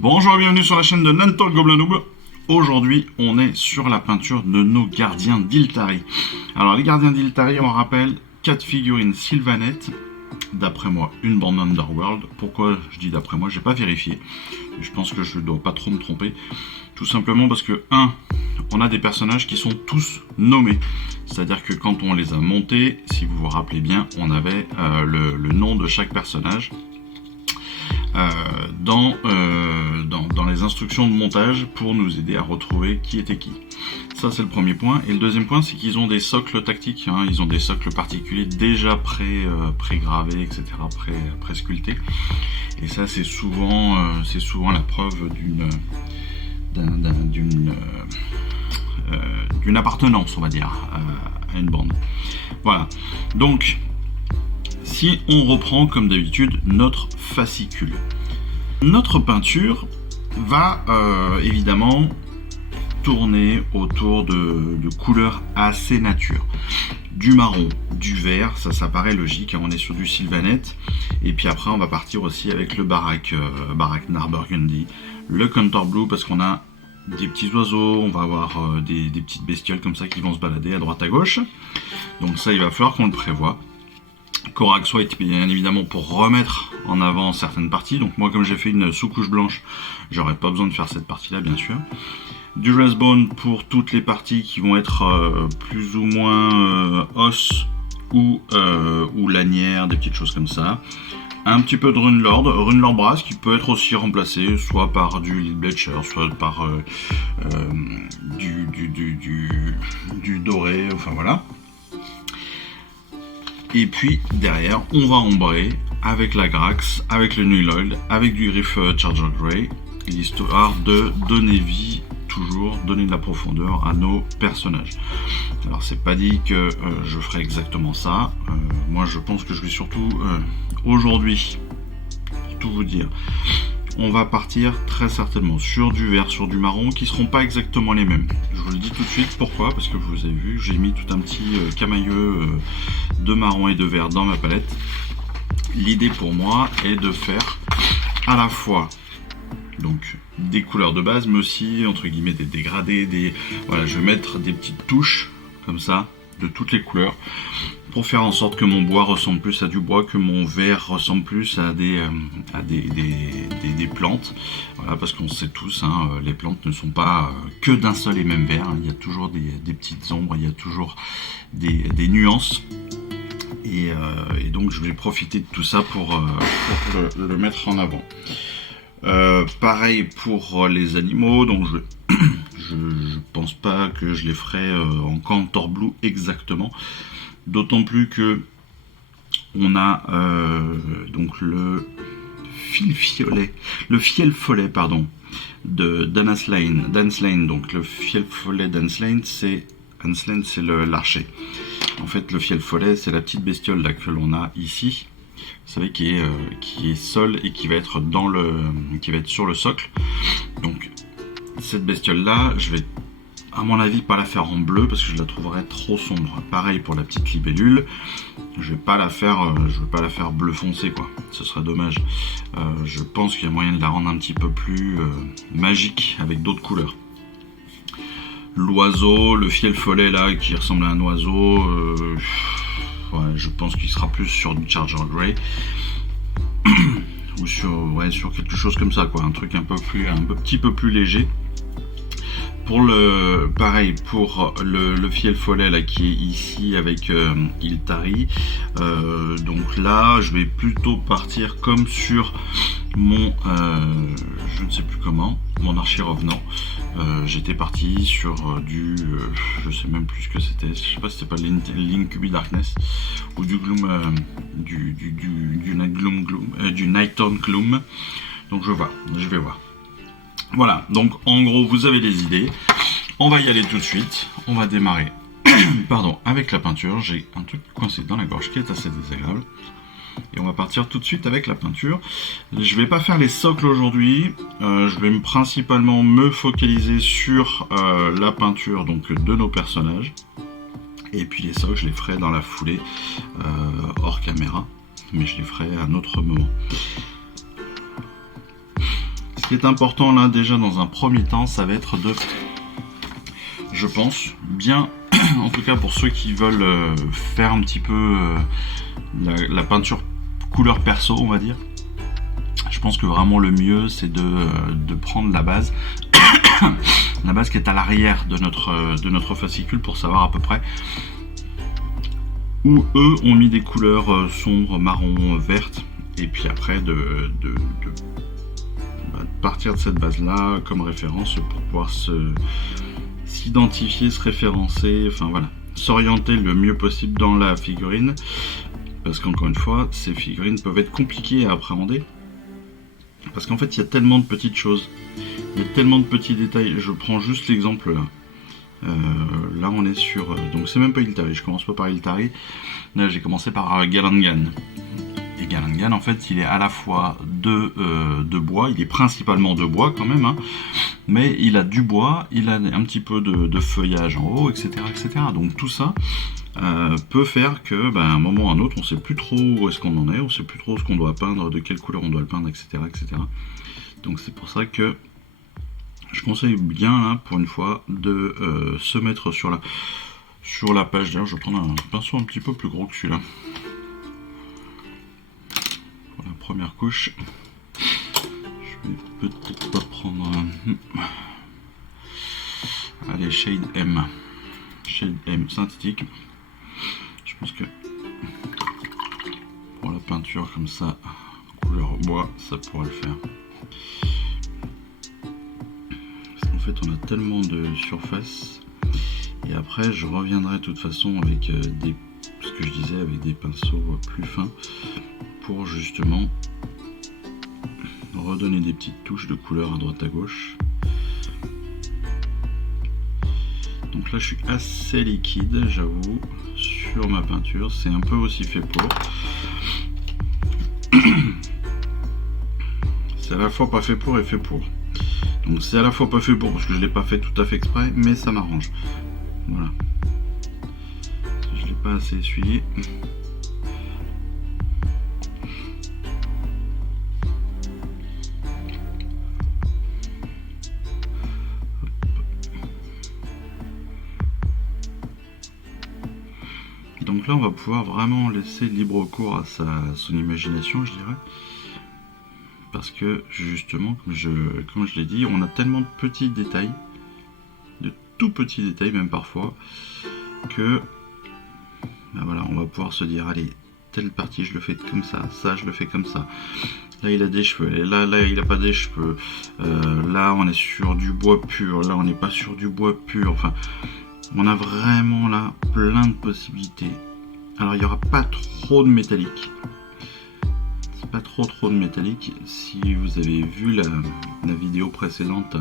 Bonjour et bienvenue sur la chaîne de Nanto le Gobelin Double. Aujourd'hui, on est sur la peinture de nos gardiens d'Iltari. Alors, les gardiens d'Iltari, on rappelle 4 figurines Sylvaneth. D'après moi, une bande Underworld. Pourquoi je dis d'après moi? J'ai pas vérifié. Je pense que je ne dois pas trop me tromper. Tout simplement parce que, on a des personnages qui sont tous nommés. C'est-à-dire que quand on les a montés, si vous vous rappelez bien, on avait le nom de chaque personnage. Dans les instructions de montage pour nous aider à retrouver qui était qui. Ça, c'est le premier point. Et le deuxième point, c'est qu'ils ont des socles tactiques, hein. Ils ont des socles particuliers déjà pré-gravés, etc., pré-sculptés. Et ça, c'est souvent la preuve d'une appartenance, on va dire, à une bande. Voilà. Donc, si on reprend comme d'habitude notre fascicule, notre peinture va évidemment tourner autour de couleurs assez nature. Du marron, du vert, ça paraît logique, hein, on est sur du Sylvaneth. Et puis après on va partir aussi avec le Baraknar Burgundy, le Contour Blue parce qu'on a des petits oiseaux, on va avoir des petites bestioles comme ça qui vont se balader à droite à gauche. Donc ça il va falloir qu'on le prévoie. Corax White bien évidemment pour remettre en avant certaines parties. Donc moi comme j'ai fait une sous-couche blanche, j'aurais pas besoin de faire cette partie là bien sûr. Du Wrathbone pour toutes les parties qui vont être plus ou moins os ou lanière, des petites choses comme ça. Un petit peu de Runelord Brass qui peut être aussi remplacé soit par du Bleacher, soit par du doré, enfin voilà. Et puis derrière, on va ombrer avec la Grax, avec le Nuloid, avec du Riff Charger Grey, l'histoire de donner vie, toujours donner de la profondeur à nos personnages. Alors c'est pas dit que je ferai exactement ça. Moi je pense que je vais surtout aujourd'hui, pour tout vous dire, on va partir très certainement sur du vert, sur du marron, qui seront pas exactement les mêmes. Je vous le dis tout de suite, pourquoi? Parce que vous avez vu, j'ai mis tout un petit camailleux de marron et de vert dans ma palette. L'idée pour moi est de faire à la fois donc des couleurs de base, mais aussi entre guillemets des dégradés, voilà, je vais mettre des petites touches comme ça de toutes les couleurs pour faire en sorte que mon bois ressemble plus à du bois, que mon vert ressemble plus à des plantes. Voilà, parce qu'on sait tous, hein, les plantes ne sont pas que d'un seul et même vert. Il y a toujours des petites ombres, il y a toujours des nuances. Et donc je vais profiter de tout ça pour le mettre en avant. Pareil pour les animaux, donc je pense pas que je les ferai en Contour Blue exactement. D'autant plus que on a donc le fiel follet pardon de Danslane. Donc le fiel follet d'Anslane, c'est l'archer. En fait, le fiel follet, c'est la petite bestiole là que l'on a ici. Vous savez qui est seule et qui va être sur le socle. Donc cette bestiole là, je vais à mon avis pas la faire en bleu parce que je la trouverais trop sombre. Pareil pour la petite libellule, je vais pas la faire bleu foncé quoi, ce serait dommage. Je pense qu'il y a moyen de la rendre un petit peu plus magique avec d'autres couleurs. L'oiseau, le fiel follet là qui ressemble à un oiseau, ouais, je pense qu'il sera plus sur du Charger Grey ou sur quelque chose comme ça quoi, un truc un petit peu plus léger. Pareil pour le fiel follet là qui est ici avec Iltari, donc là je vais plutôt partir comme sur mon je ne sais plus comment, mon archer revenant. J'étais parti sur je sais même plus ce que c'était, je sais pas si c'était pas l'Incubi Darkness ou du Gloom, du Nighthorn Gloom. Donc je vais voir. Voilà, donc en gros vous avez des idées. On va y aller tout de suite. On va démarrer pardon, avec la peinture. J'ai un truc coincé dans la gorge qui est assez désagréable. Et on va partir tout de suite avec la peinture. Je vais pas faire les socles aujourd'hui. Je vais principalement me focaliser sur la peinture donc, de nos personnages. Et puis les socles, je les ferai dans la foulée hors caméra. Mais je les ferai à un autre moment. qui est important là déjà dans un premier temps, ça va être de, je pense, bien, en tout cas pour ceux qui veulent faire un petit peu la peinture couleur perso, on va dire. Je pense que vraiment le mieux c'est de prendre la base, la base qui est à l'arrière de notre fascicule pour savoir à peu près où eux ont mis des couleurs sombres, marron, vertes, et puis après de partir de cette base là comme référence pour pouvoir s'identifier, se référencer, enfin voilà, s'orienter le mieux possible dans la figurine, parce qu'encore une fois ces figurines peuvent être compliquées à appréhender parce qu'en fait il y a tellement de petites choses, il y a tellement de petits détails. Je prends juste l'exemple là. Là on est sur, donc c'est même pas Iltari, je commence pas par Iltari, là j'ai commencé par Galangan. Et Galangan en fait il est à la fois de bois, il est principalement de bois quand même, hein, mais il a du bois, il a un petit peu de feuillage en haut, etc. etc. Donc tout ça peut faire que à un moment ou à un autre on sait plus trop où est-ce qu'on en est, on sait plus trop ce qu'on doit peindre, de quelle couleur on doit le peindre, etc. etc. Donc c'est pour ça que je conseille bien là, pour une fois, de se mettre sur la page. D'ailleurs, je vais prendre un pinceau un petit peu plus gros que celui-là. Pour la première couche. Je vais peut-être pas prendre... Allez, Shade M. Shade M synthétique. Je pense que pour la peinture comme ça, couleur bois, ça pourra le faire. En fait on a tellement de surface, et après je reviendrai de toute façon avec ce que je disais, avec des pinceaux plus fins pour justement redonner des petites touches de couleur à droite à gauche. Donc là je suis assez liquide, j'avoue, sur ma peinture, c'est un peu aussi fait pour. C'est à la fois pas fait pour et fait pour. Donc c'est à la fois pas fait pour parce que je l'ai pas fait tout à fait exprès, mais ça m'arrange. Voilà. Je l'ai pas assez essuyé. Donc là on va pouvoir vraiment laisser libre cours à son imagination, je dirais. Parce que justement, comme je l'ai dit, on a tellement de petits détails, de tout petits détails même parfois, que voilà, on va pouvoir se dire, allez, telle partie je le fais comme ça je le fais comme ça. Là il a des cheveux, et là il a pas des cheveux. Là on est sur du bois pur, là on n'est pas sur du bois pur. Enfin, on a vraiment là plein de possibilités. Alors il n'y aura pas trop de métallique. Pas trop de métallique. Si vous avez vu la vidéo précédente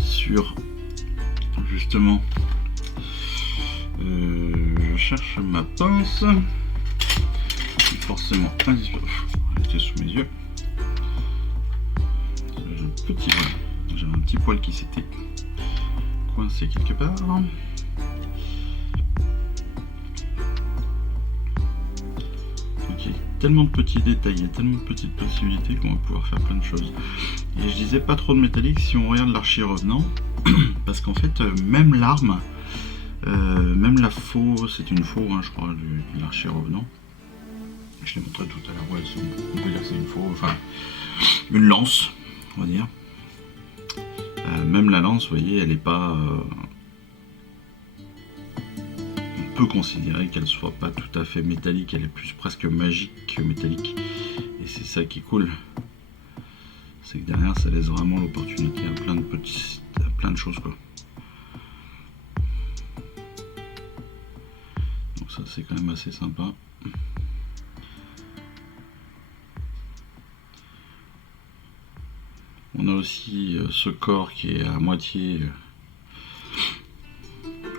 sur justement je cherche ma pince, forcément indispensable, elle était sous mes yeux, j'avais un petit poil qui s'était coincé quelque part. Tellement de petits détails, il y a tellement de petites possibilités qu'on va pouvoir faire plein de choses. Et je disais pas trop de métallique si on regarde l'archi-revenant, parce qu'en fait même l'arme, même la faux, c'est une faux, hein, je crois, de l'archi-revenant. Je l'ai montré tout à l'heure, ouais, on peut dire que c'est une faux, enfin une lance, on va dire. Même la lance, vous voyez, elle est pas... peut considérer qu'elle soit pas tout à fait métallique, elle est plus presque magique que métallique, et c'est ça qui est cool, c'est que derrière ça laisse vraiment l'opportunité à plein de choses quoi. Donc ça c'est quand même assez sympa. On a aussi ce corps qui est à moitié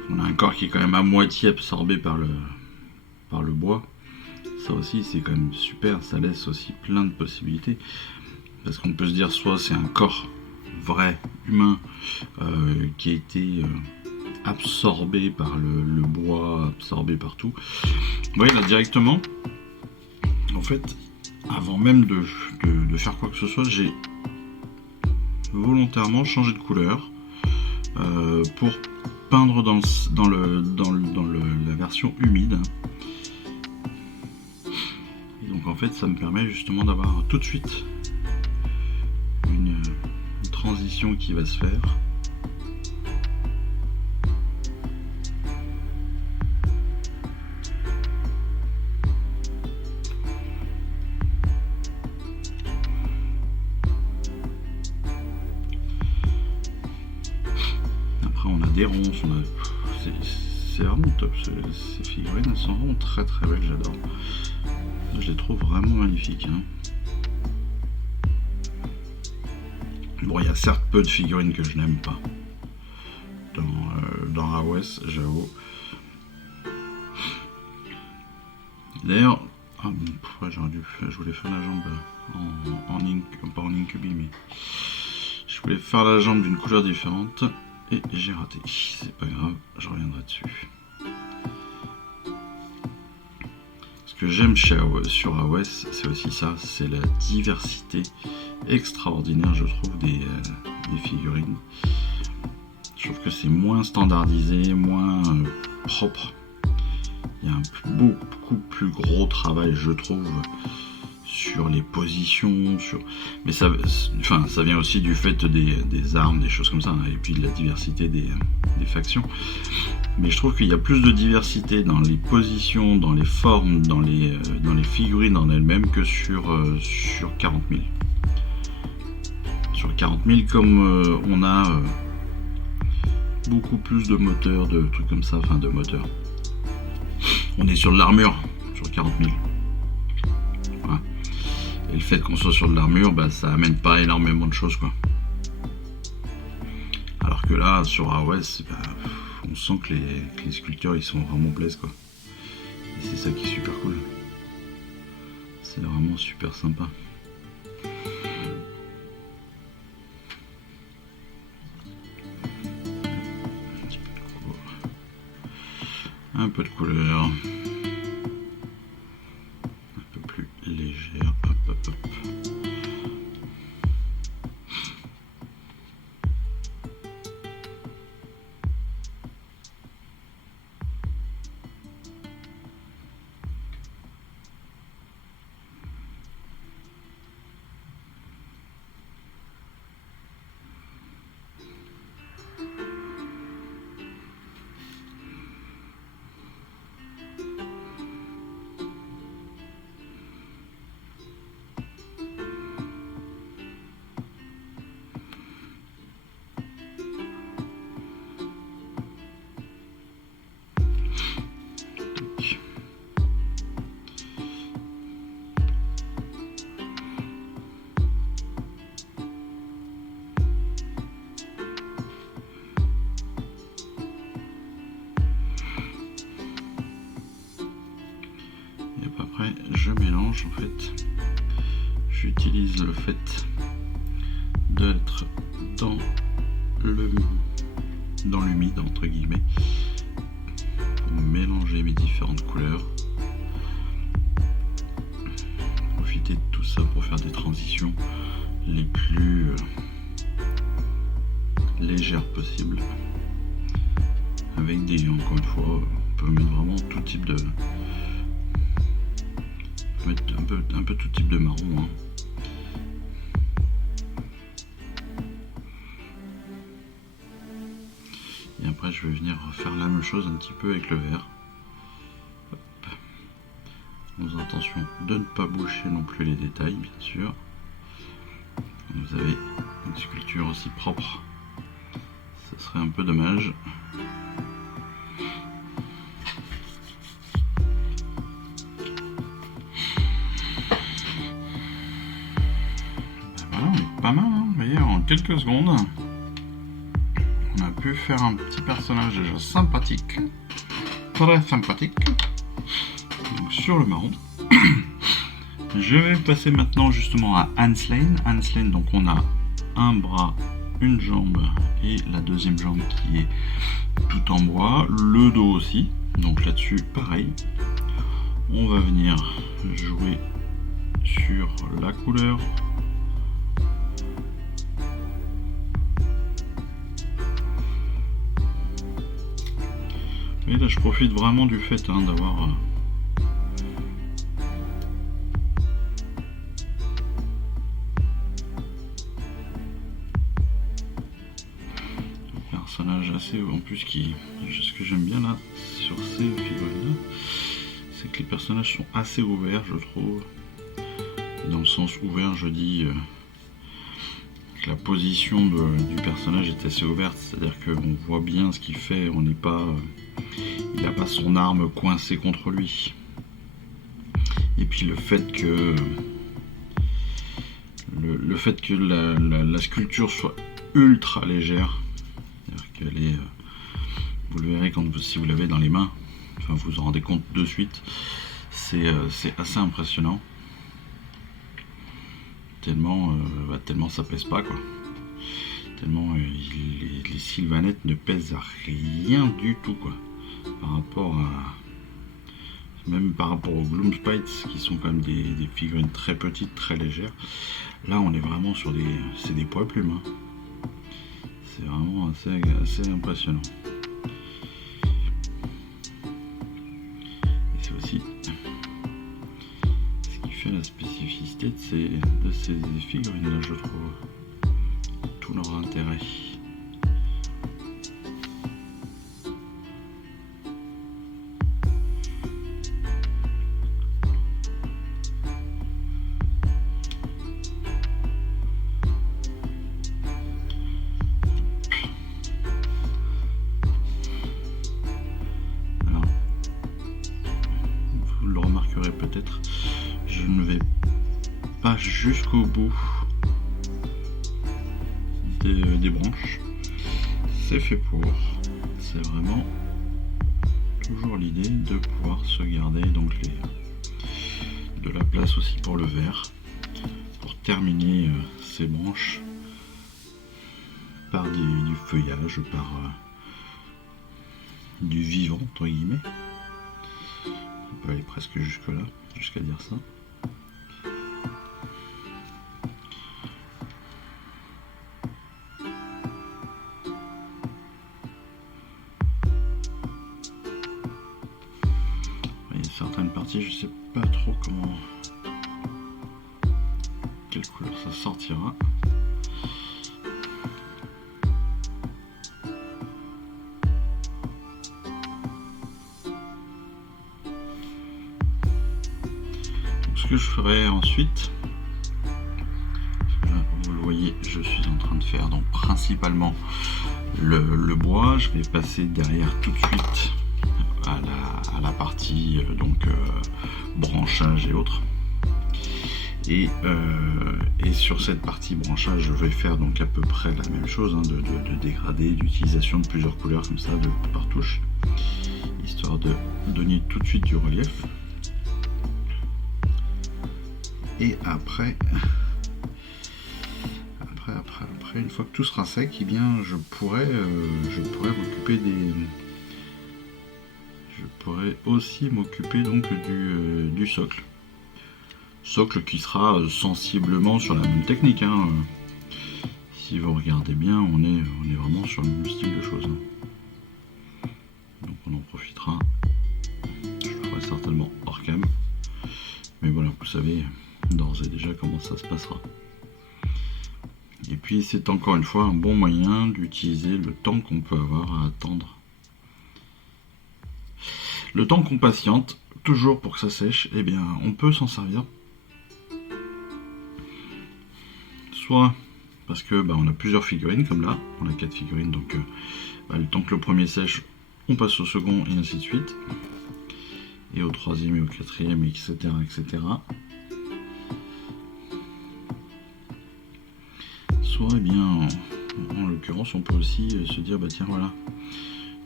on a un corps qui est quand même à moitié absorbé par le bois. Ça aussi c'est quand même super, ça laisse aussi plein de possibilités. Parce qu'on peut se dire soit c'est un corps vrai, humain, qui a été absorbé par le bois, absorbé par tout. Vous voyez là directement, en fait, avant même de faire quoi que ce soit, j'ai volontairement changé de couleur pour peindre dans la version humide. Et donc en fait ça me permet justement d'avoir tout de suite une transition qui va se faire. Après on a des ronces, c'est vraiment top, ces figurines elles sont vraiment très très belles, j'adore. Je les trouve vraiment magnifiques. Hein. Bon, il y a certes peu de figurines que je n'aime pas dans AOS, j'avoue. D'ailleurs, je voulais faire la jambe pas en incubi, mais je voulais faire la jambe d'une couleur différente et j'ai raté. C'est pas grave, je reviendrai dessus. Ce que j'aime sur AOS, c'est aussi ça, c'est la diversité extraordinaire, je trouve, des figurines. Je trouve que c'est moins standardisé, moins propre. Il y a un beaucoup plus gros travail, je trouve, sur les positions, mais ça vient aussi du fait des armes, des choses comme ça, hein, et puis de la diversité des factions. Mais je trouve qu'il y a plus de diversité dans les positions, dans les formes, dans les figurines en elles-mêmes que sur 40 000. Sur 40 000, comme on a beaucoup plus de moteurs, de trucs comme ça, enfin de moteurs. On est sur de l'armure, sur 40 000. Voilà. Et le fait qu'on soit sur de l'armure, bah, ça amène pas énormément de choses, quoi. Alors que là, sur AOS, bah, on sent que les sculpteurs ils sont vraiment blesses, quoi. Et c'est ça qui est super cool. C'est vraiment super sympa. Un peu de couleur. Un peu plus légère. Hop, hop, hop. Après, je mélange en fait. J'utilise le fait d'être dans l'humide entre guillemets pour mélanger mes différentes couleurs. Profiter de tout ça pour faire des transitions les plus légères possibles. Avec encore une fois, on peut mettre vraiment tout type de. Mettre un peu tout type de marron. Hein. Et après je vais venir faire la même chose un petit peu avec le vert. Hop. En faisant attention de ne pas boucher non plus les détails, bien sûr. Vous avez une sculpture aussi propre. Ça serait un peu dommage. Pas mal, hein. Vous voyez, en quelques secondes, on a pu faire un petit personnage déjà sympathique, très sympathique, donc sur le marron. Je vais passer maintenant justement à Anslane. Anslane, donc on a un bras, une jambe et la deuxième jambe qui est tout en bois, le dos aussi, donc là-dessus pareil. On va venir jouer sur la couleur. Et là je profite vraiment du fait d'avoir un personnage assez, en plus qui, ce que j'aime bien là sur ces figurines là, c'est que les personnages sont assez ouverts, je trouve. Dans le sens ouvert, je dis que la position du personnage est assez ouverte, c'est-à-dire qu'on voit bien ce qu'il fait, on n'est pas, il n'a pas son arme coincée contre lui. Et puis le fait que la sculpture soit ultra légère, c'est-à-dire qu'elle est, vous le verrez si vous l'avez dans les mains, enfin vous vous en rendez compte de suite, c'est assez impressionnant. Tellement ça pèse pas, quoi. Tellement les Sylvanettes ne pèsent rien du tout, quoi. Même par rapport aux Gloomspites, qui sont quand même des figurines très petites, très légères. Là on est vraiment sur c'est des poids plumes, hein. C'est vraiment assez impressionnant. Et c'est aussi ce qui fait la spécificité de ces figurines là, je trouve. Tout leur intérêt. Peut-être, je ne vais pas jusqu'au bout des branches. C'est fait pour. C'est vraiment toujours l'idée de pouvoir se garder donc de la place aussi pour le verre, pour terminer ces branches par du feuillage, par du vivant entre guillemets. On peut aller presque jusque là, jusqu'à dire ça. Il y a certaines parties, je sais pas trop quelle couleur ça sortira. Ce que je ferai ensuite, là, vous le voyez, je suis en train de faire donc principalement le bois. Je vais passer derrière tout de suite à la partie branchage et autres. Et sur cette partie branchage, je vais faire donc à peu près la même chose, de dégradé, d'utilisation de plusieurs couleurs comme ça, par touche, histoire de donner tout de suite du relief. Et après, une fois que tout sera sec, eh bien, je pourrais m'occuper je pourrais aussi m'occuper donc du socle. Socle qui sera sensiblement sur la même technique, hein. Si vous regardez bien, on est vraiment sur le même style de choses, hein. Donc on en profitera. Je le ferai certainement hors cam. Mais voilà, vous savez d'ores et déjà comment ça se passera. Et puis c'est encore une fois un bon moyen d'utiliser le temps qu'on peut avoir à attendre. Le temps qu'on patiente, toujours pour que ça sèche, eh bien on peut s'en servir. Soit parce que on a plusieurs figurines, comme là, on a 4 figurines, donc le temps que le premier sèche, on passe au second et ainsi de suite. Et au troisième et au quatrième, etc. etc. Soit, eh bien, en l'occurrence, on peut aussi se dire, tiens, voilà,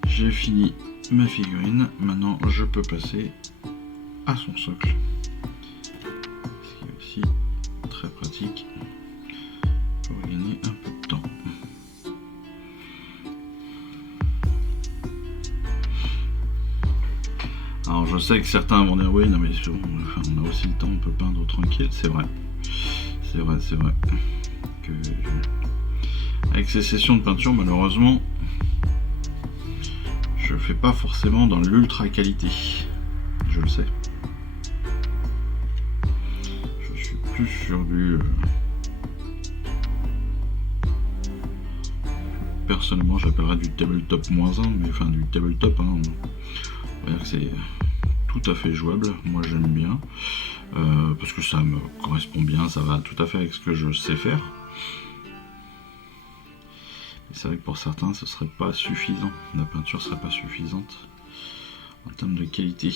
j'ai fini ma figurine, maintenant je peux passer à son socle. Ce qui est aussi très pratique pour gagner un peu de temps. Alors Alors je sais que certains vont dire oui, non mais on a aussi le temps, on peut peindre tranquille, c'est vrai. C'est vrai que avec ces sessions de peinture, malheureusement, je fais pas forcément dans l'ultra qualité. Je le sais. Je suis plus sur du... Personnellement, j'appellerais du tabletop -1, mais enfin du tabletop, hein. On va dire que c'est tout à fait jouable. Moi, j'aime bien. Parce que ça me correspond bien, ça va tout à fait avec ce que je sais faire. C'est vrai que pour certains, ce serait pas suffisant. La peinture serait pas suffisante en termes de qualité.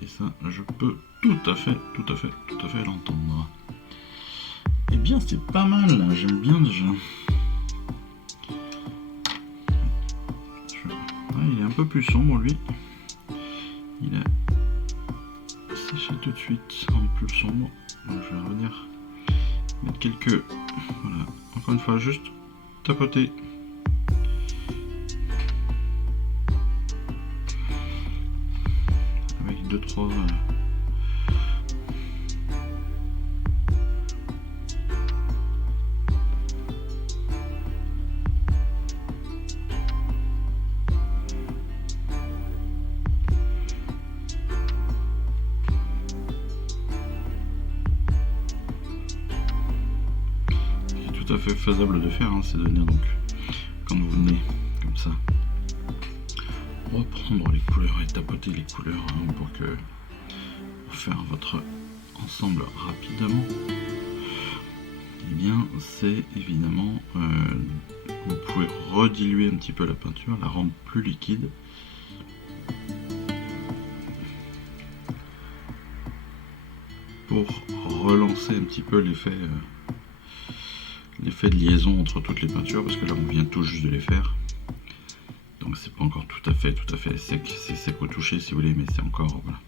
Et ça, je peux tout à fait l'entendre. Eh bien, c'est pas mal, j'aime bien déjà. Il est un peu plus sombre, lui. Il a séché tout de suite en plus sombre. Donc, je vais revenir mettre quelques... Voilà, encore une fois, juste tapoter. Avec 2-3... tout à fait faisable de faire, hein, c'est de venir donc, quand vous venez comme ça, reprendre les couleurs et tapoter les couleurs, hein, pour faire votre ensemble rapidement. Et bien c'est évidemment, vous pouvez rediluer un petit peu la peinture, la rendre plus liquide. Pour relancer un petit peu l'effet de liaison entre toutes les peintures, parce que là on vient tout juste de les faire, donc c'est pas encore tout à fait sec, c'est sec au toucher si vous voulez, mais c'est encore, voilà,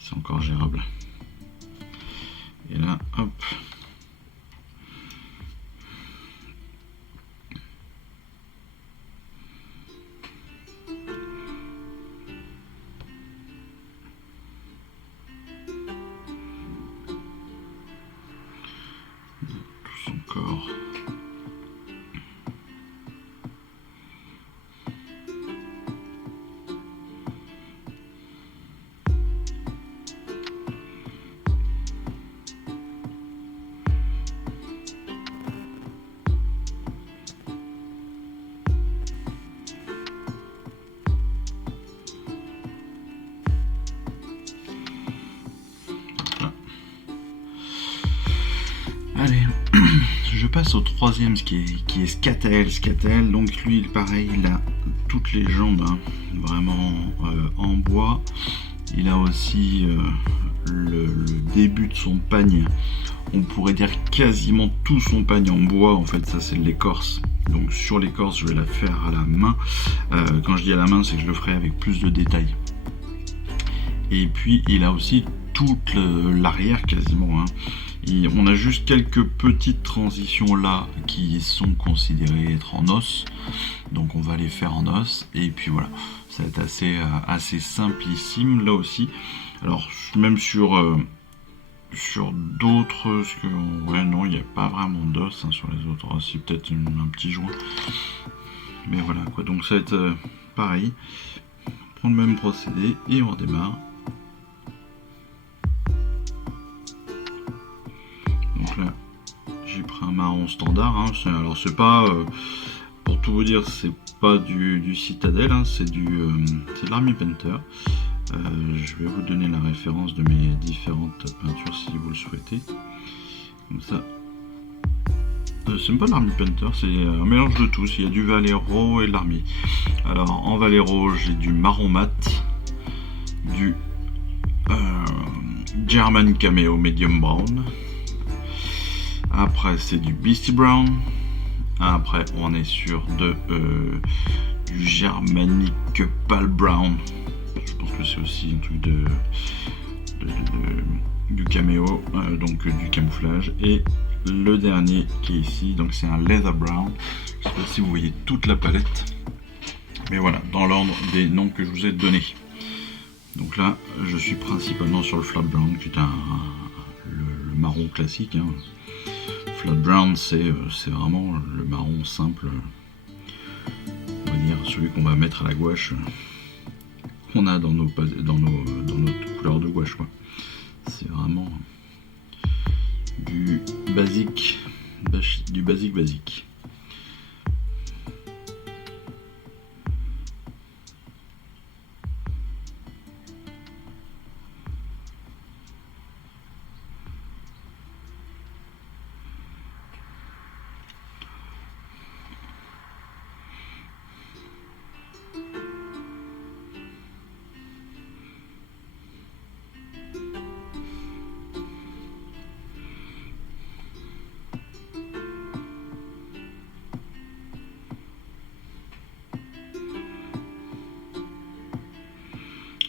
c'est encore gérable. Et là hop, tout son corps. Allez, je passe au troisième qui est Scatel. Scatel, donc lui, pareil, il a toutes les jambes, hein, vraiment en bois. Il a aussi le début de son pagne. On pourrait dire quasiment tout son pagne en bois. En fait, ça c'est l'écorce. Donc sur l'écorce, je vais la faire à la main. Quand je dis à la main, c'est que je le ferai avec plus de détails. Et puis, il a aussi toute l'arrière quasiment, hein. On a juste quelques petites transitions là qui sont considérées être en os, donc on va les faire en os, et puis voilà, ça va être assez simplissime là aussi. Alors même sur d'autres, ouais non, il n'y a pas vraiment d'os, hein, sur les autres. C'est peut-être un petit joint, mais voilà quoi. Donc ça va être pareil, on prend le même procédé et on redémarre. Donc là, j'ai pris un marron standard, hein. Alors c'est pas, pour tout vous dire, c'est pas du Citadel, hein, c'est de l'Army Painter. Je vais vous donner la référence de mes différentes peintures si vous le souhaitez. Comme ça. C'est même pas l'Army Painter, c'est un mélange de tous. Il y a du Vallejo et de l'Army. Alors en Vallejo, j'ai du marron mat, du German Cameo Medium Brown. Après c'est du Beastie Brown. Après on est sur du Germanic Pale Brown. Je pense que c'est aussi un truc du caméo, donc du camouflage. Et le dernier qui est ici, donc c'est un Leather Brown. Je sais pas si vous voyez toute la palette. Mais voilà, dans l'ordre des noms que je vous ai donnés. Donc là, je suis principalement sur le flat brown, qui est le marron classique. Hein. Flat brown, c'est vraiment le marron simple, on va dire celui qu'on va mettre à la gouache, qu'on a dans notre couleur de gouache. C'est vraiment du basique.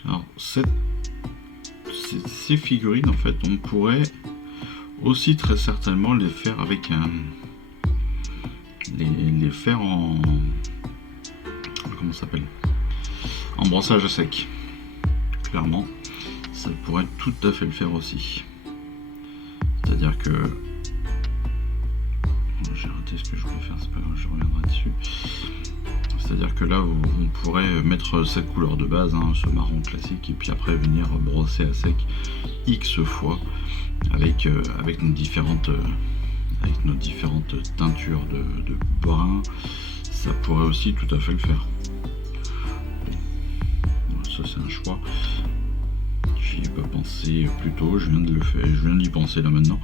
Alors ces figurines, en fait, on pourrait aussi très certainement les faire avec les faire en comment ça s'appelle, en brossage à sec. Clairement, ça pourrait tout à fait le faire aussi. C'est-à-dire que j'ai raté ce que je voulais faire, c'est pas grave, je reviendrai dessus. C'est-à-dire que là, on pourrait mettre cette couleur de base, hein, ce marron classique, et puis après venir brosser à sec X fois avec nos différentes teintures de brun. Ça pourrait aussi tout à fait le faire. Bon, ça c'est un choix. J'y ai pas pensé plus tôt, je viens de le faire, je viens d'y penser là maintenant,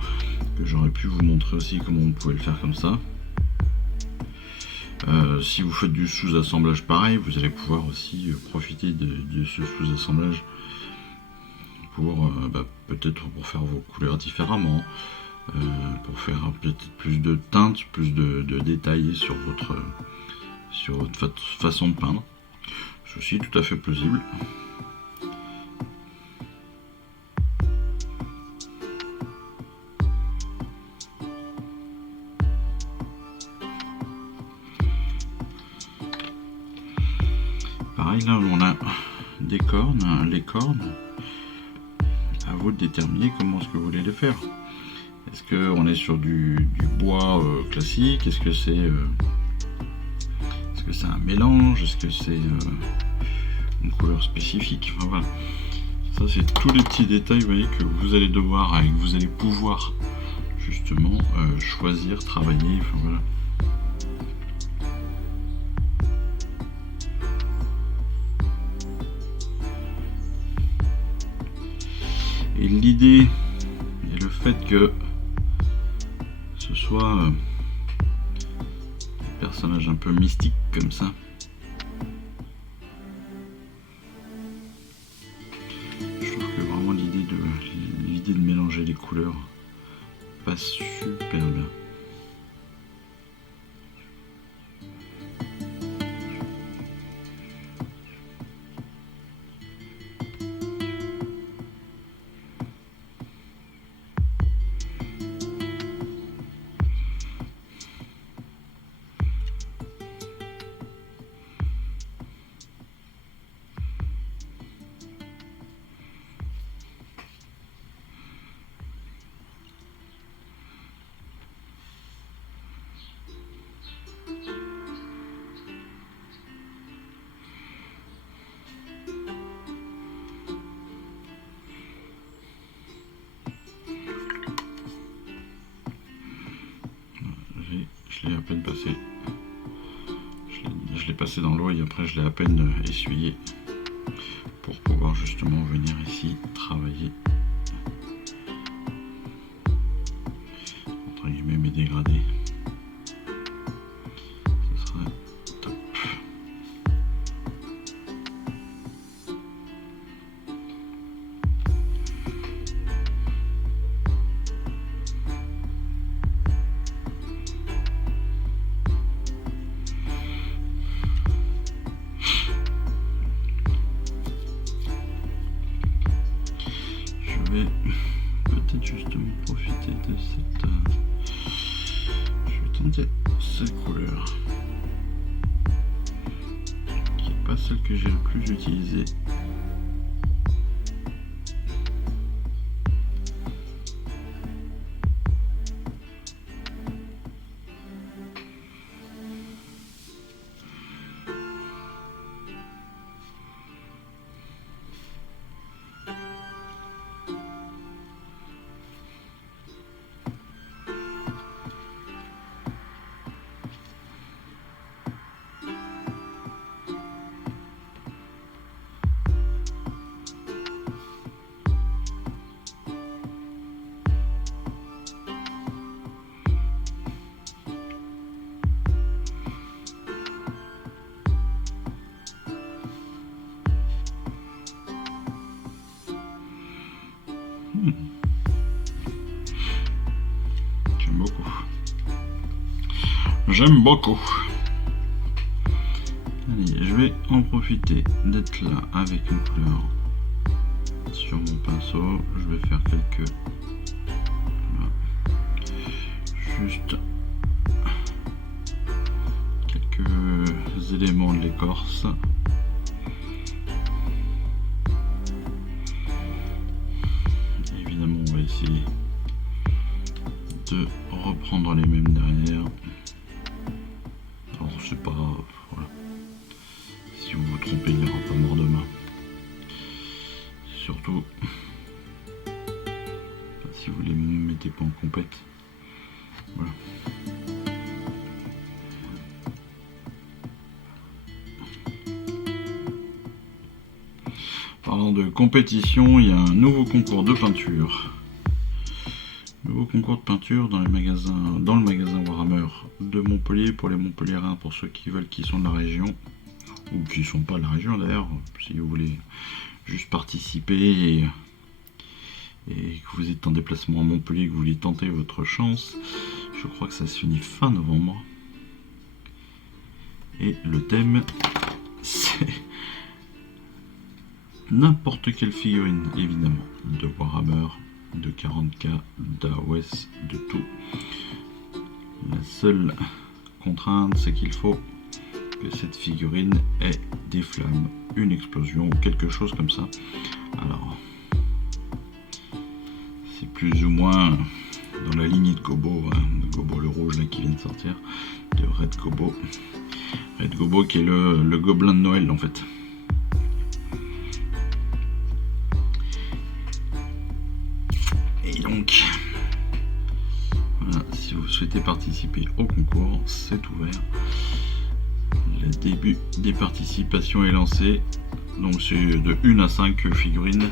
que j'aurais pu vous montrer aussi comment on pouvait le faire comme ça. Si vous faites du sous-assemblage pareil, vous allez pouvoir aussi profiter de ce sous-assemblage pour peut-être pour faire vos couleurs différemment, pour faire peut-être plus de teintes, plus de détails sur votre façon de peindre. C'est aussi tout à fait plausible. Pareil, là on a des cornes, les cornes, à vous de déterminer comment est-ce que vous voulez les faire. Est-ce qu'on est sur du bois classique? Est-ce que c'est un mélange? Est-ce que c'est une couleur spécifique? Enfin, voilà. Ça c'est tous les petits détails, vous voyez, que vous allez devoir, et que vous allez pouvoir justement choisir, travailler. Enfin, voilà. Et l'idée et le fait que ce soit des personnages un peu mystiques comme ça, je trouve que vraiment l'idée de mélanger les couleurs passe super bien. Je l'ai à peine passé. Je l'ai passé dans l'eau et après je l'ai à peine essuyé pour pouvoir justement venir ici travailler entre guillemets mes dégradés. Ce serait top. Peut-être justement profiter de cette... je vais tenter cette couleur qui pas celle que j'ai le plus utilisée. J'aime beaucoup. J'aime beaucoup. Allez, je vais en profiter d'être là avec une couleur sur mon pinceau. Je vais faire quelques... Voilà. Juste quelques éléments de l'écorce. Évidemment, on va essayer de reprendre les mêmes derrière. Alors, je sais pas, voilà. Si vous vous trompez, il n'y aura pas mort de main. Surtout, si vous les mettez pas en compète. Voilà. Parlant de compétition, il y a un nouveau concours de peinture. Nouveau concours de peinture dans le magasin Warhammer de Montpellier pour les Montpelliérains, pour ceux qui veulent, qui sont de la région, ou qui ne sont pas de la région d'ailleurs, si vous voulez juste participer et que vous êtes en déplacement à Montpellier, que vous voulez tenter votre chance. Je crois que ça se finit fin novembre. Et le thème, c'est n'importe quelle figurine, évidemment, de Warhammer, de 40K, d'AOS, de tout. La seule contrainte, c'est qu'il faut que cette figurine ait des flammes, une explosion ou quelque chose comme ça. Alors, c'est plus ou moins dans la lignée de Gobo, hein, de Gobo le rouge là, qui vient de sortir, de Red Gobo. Red Gobo qui est le gobelin de Noël en fait. Et donc, voilà, si vous souhaitez participer au concours, c'est ouvert. Le début des participations est lancé. Donc c'est de 1 à 5 figurines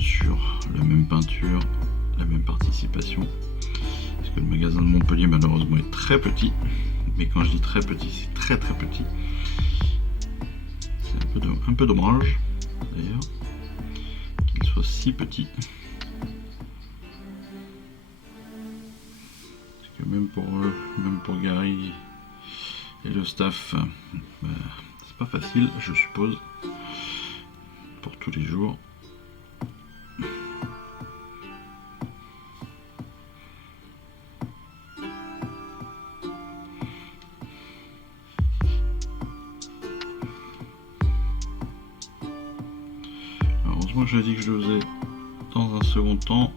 sur la même peinture, la même participation. Parce que le magasin de Montpellier malheureusement est très petit. Mais quand je dis très petit, c'est très très petit. C'est un peu dommage d'ailleurs qu'il soit si petit. Parce que même pour Gary et le staff, bah, c'est pas facile, je suppose, pour tous les jours. Heureusement, je dit que je le faisais dans un second temps.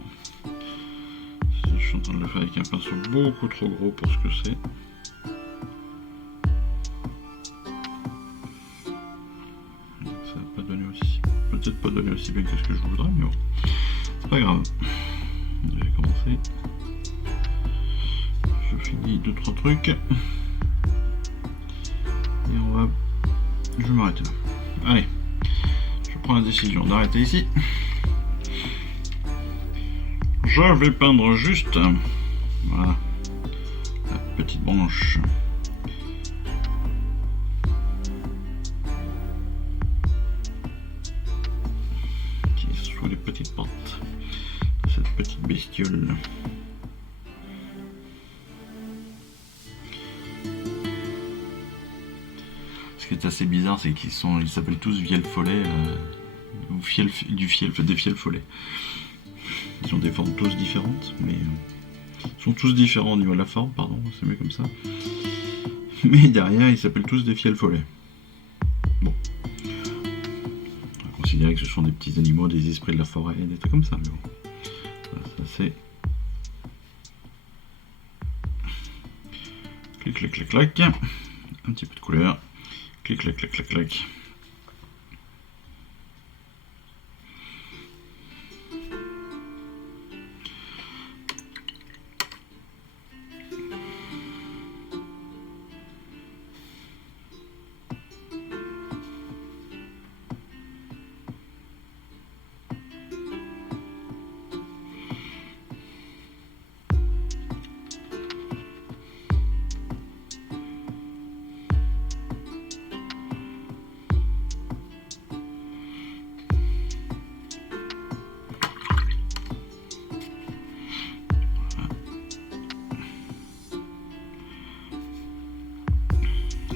Je suis en train de le faire avec un pinceau beaucoup trop gros pour ce que c'est. Ça va pas donner aussi, peut-être pas donner aussi bien que ce que je voudrais, mais bon, c'est pas grave. Je vais commencer. Je finis 2-3 trucs. Et je vais m'arrêter là. Allez, je prends la décision d'arrêter ici. Je vais peindre juste, voilà, la petite branche qui est sous les petites portes de cette petite bestiole. Ce qui est assez bizarre, c'est qu'ils s'appellent tous Viel Follet, ou des Viel Follet. Ils ont des formes tous différentes, mais ils sont tous différents au niveau de la forme, pardon, c'est mieux comme ça. Mais derrière, ils s'appellent tous des Viel Follet. Bon. On va considérer que ce sont des petits animaux, des esprits de la forêt, des trucs comme ça, mais bon. Ça c'est... Clic, clic, clic, clac. Un petit peu de couleur. Clic, clic, clic, clic, clac.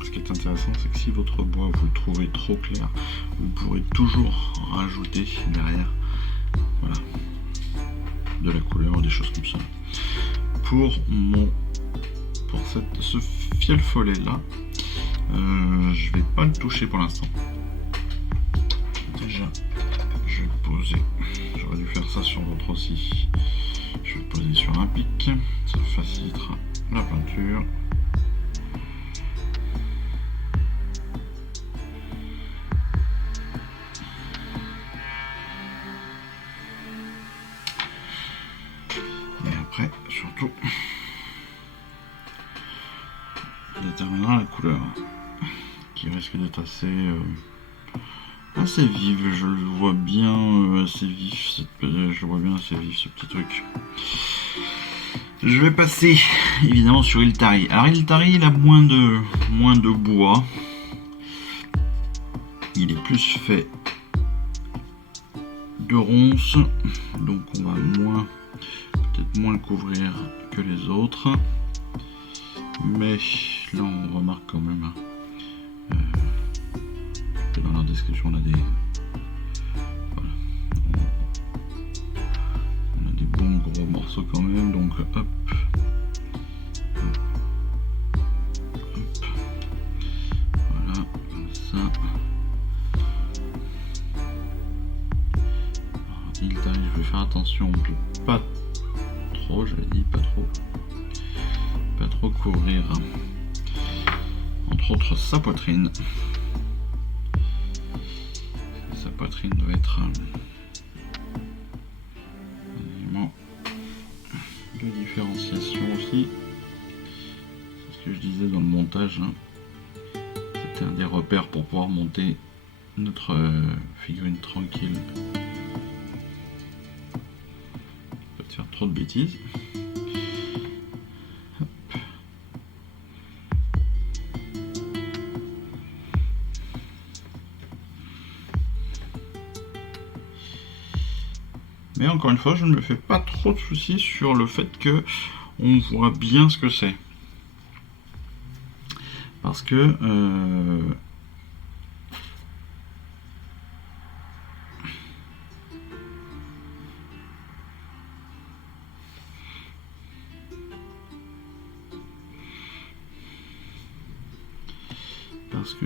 Ce qui est intéressant, c'est que si votre bois vous le trouvez trop clair, vous pourrez toujours rajouter derrière, voilà, de la couleur, des choses comme ça. Pour ce fiel follet là, je vais pas le toucher pour l'instant. Déjà, je vais le poser. J'aurais dû faire ça sur l'autre aussi. Je vais le poser sur un pic, ça facilitera la peinture. Après, surtout, on déterminera la couleur qui risque d'être assez vive. Je le vois bien assez vif. Je vois bien assez vif ce petit truc. Je vais passer évidemment sur Iltari. Alors Iltari, il a moins de bois. Il est plus fait de ronces, donc on va peut-être moins le couvrir que les autres, mais là on remarque quand même que dans la description on a des bons gros morceaux quand même, donc hop, voilà, comme ça. Il t'arrive, je vais faire attention de pas trop, j'avais dit pas trop couvrir, entre autres sa poitrine. Sa poitrine doit être un élément de différenciation aussi. C'est ce que je disais dans le montage, hein. C'était un des repères pour pouvoir monter notre figurine tranquille. Pas de faire trop de bêtises. Mais encore une fois, je ne me fais pas trop de soucis sur le fait que on voit bien ce que c'est. Parce que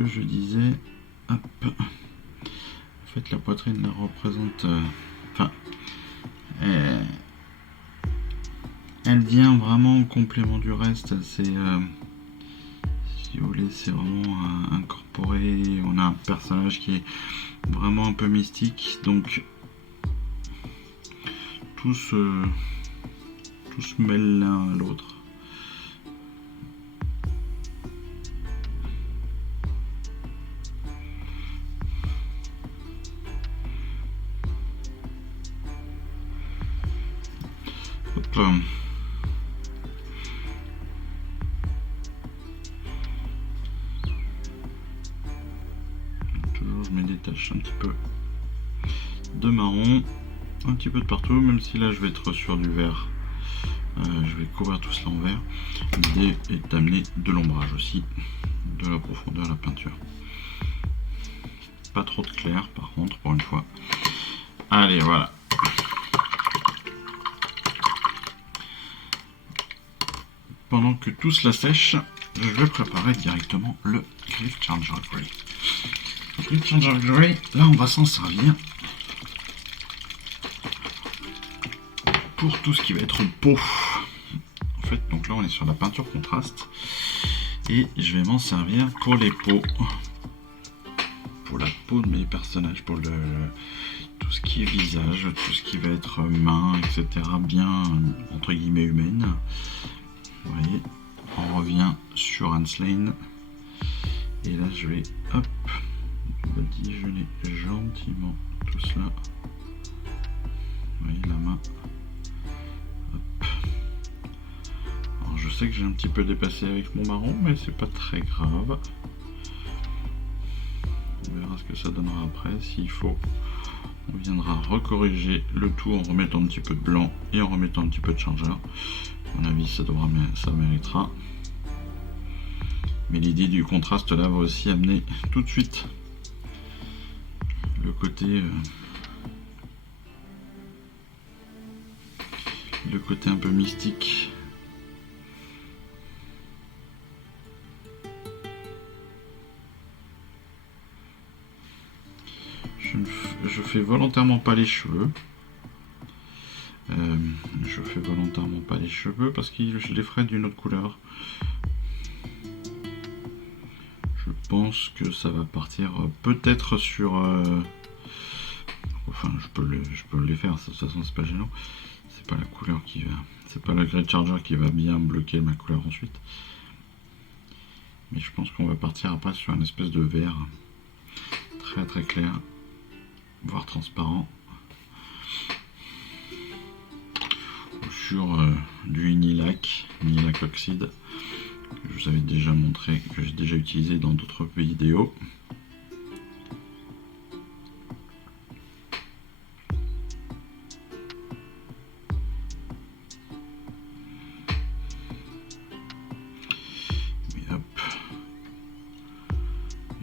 je disais, hop, en fait la poitrine la représente, elle vient vraiment au complément du reste. C'est si vous voulez, c'est vraiment incorporé. On a un personnage qui est vraiment un peu mystique, donc tout se mêle l'un à l'autre. Toujours je mets des taches un petit peu de marron, un petit peu de partout, même si là je vais être sur du vert. Je vais couvrir tout cela en vert. L'idée est d'amener de l'ombrage aussi, de la profondeur à la peinture. Pas trop de clair par contre, pour une fois. Allez, voilà. Pendant que tout cela sèche, je vais préparer directement le Glyph Charger Grey. Grid Charger Grey, là on va s'en servir pour tout ce qui va être peau. En fait, donc là on est sur la peinture contraste et je vais m'en servir pour les peaux, pour la peau de mes personnages, pour tout ce qui est visage, tout ce qui va être main, etc. bien entre guillemets humaine. Vous voyez, on revient sur Anslane et là je vais hop badigeonner gentiment tout cela. Vous voyez la main. Hop. Alors je sais que j'ai un petit peu dépassé avec mon marron, mais c'est pas très grave. On verra ce que ça donnera après. S'il faut, on viendra recorriger le tout en remettant un petit peu de blanc et en remettant un petit peu de chargeur. À mon avis, ça méritera. Mais l'idée du contraste là va aussi amener tout de suite le côté un peu mystique. Je fais volontairement pas les cheveux. Je fais volontairement pas les cheveux parce que je les ferai d'une autre couleur. Je pense que ça va partir peut-être sur... Enfin, je peux les faire, de toute façon c'est pas gênant. C'est pas la couleur qui va... C'est pas le Grid Charger qui va bien bloquer ma couleur ensuite. Mais je pense qu'on va partir après sur une espèce de vert très très clair, voire transparent. Ou sur du Inilac Oxide, que je vous avais déjà montré, que j'ai déjà utilisé dans d'autres vidéos. Mais hop,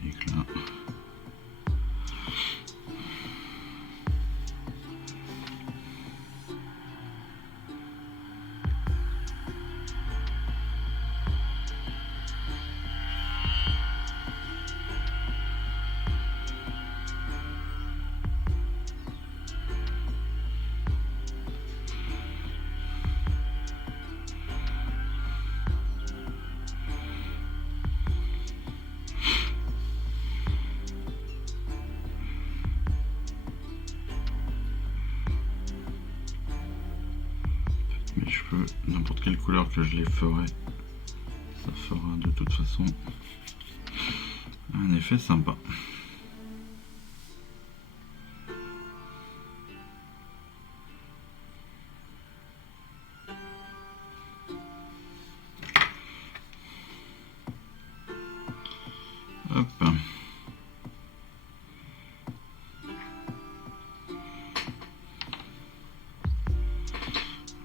éclat. Mes cheveux, n'importe quelle couleur que je les ferai, ça fera de toute façon un effet sympa. Hop.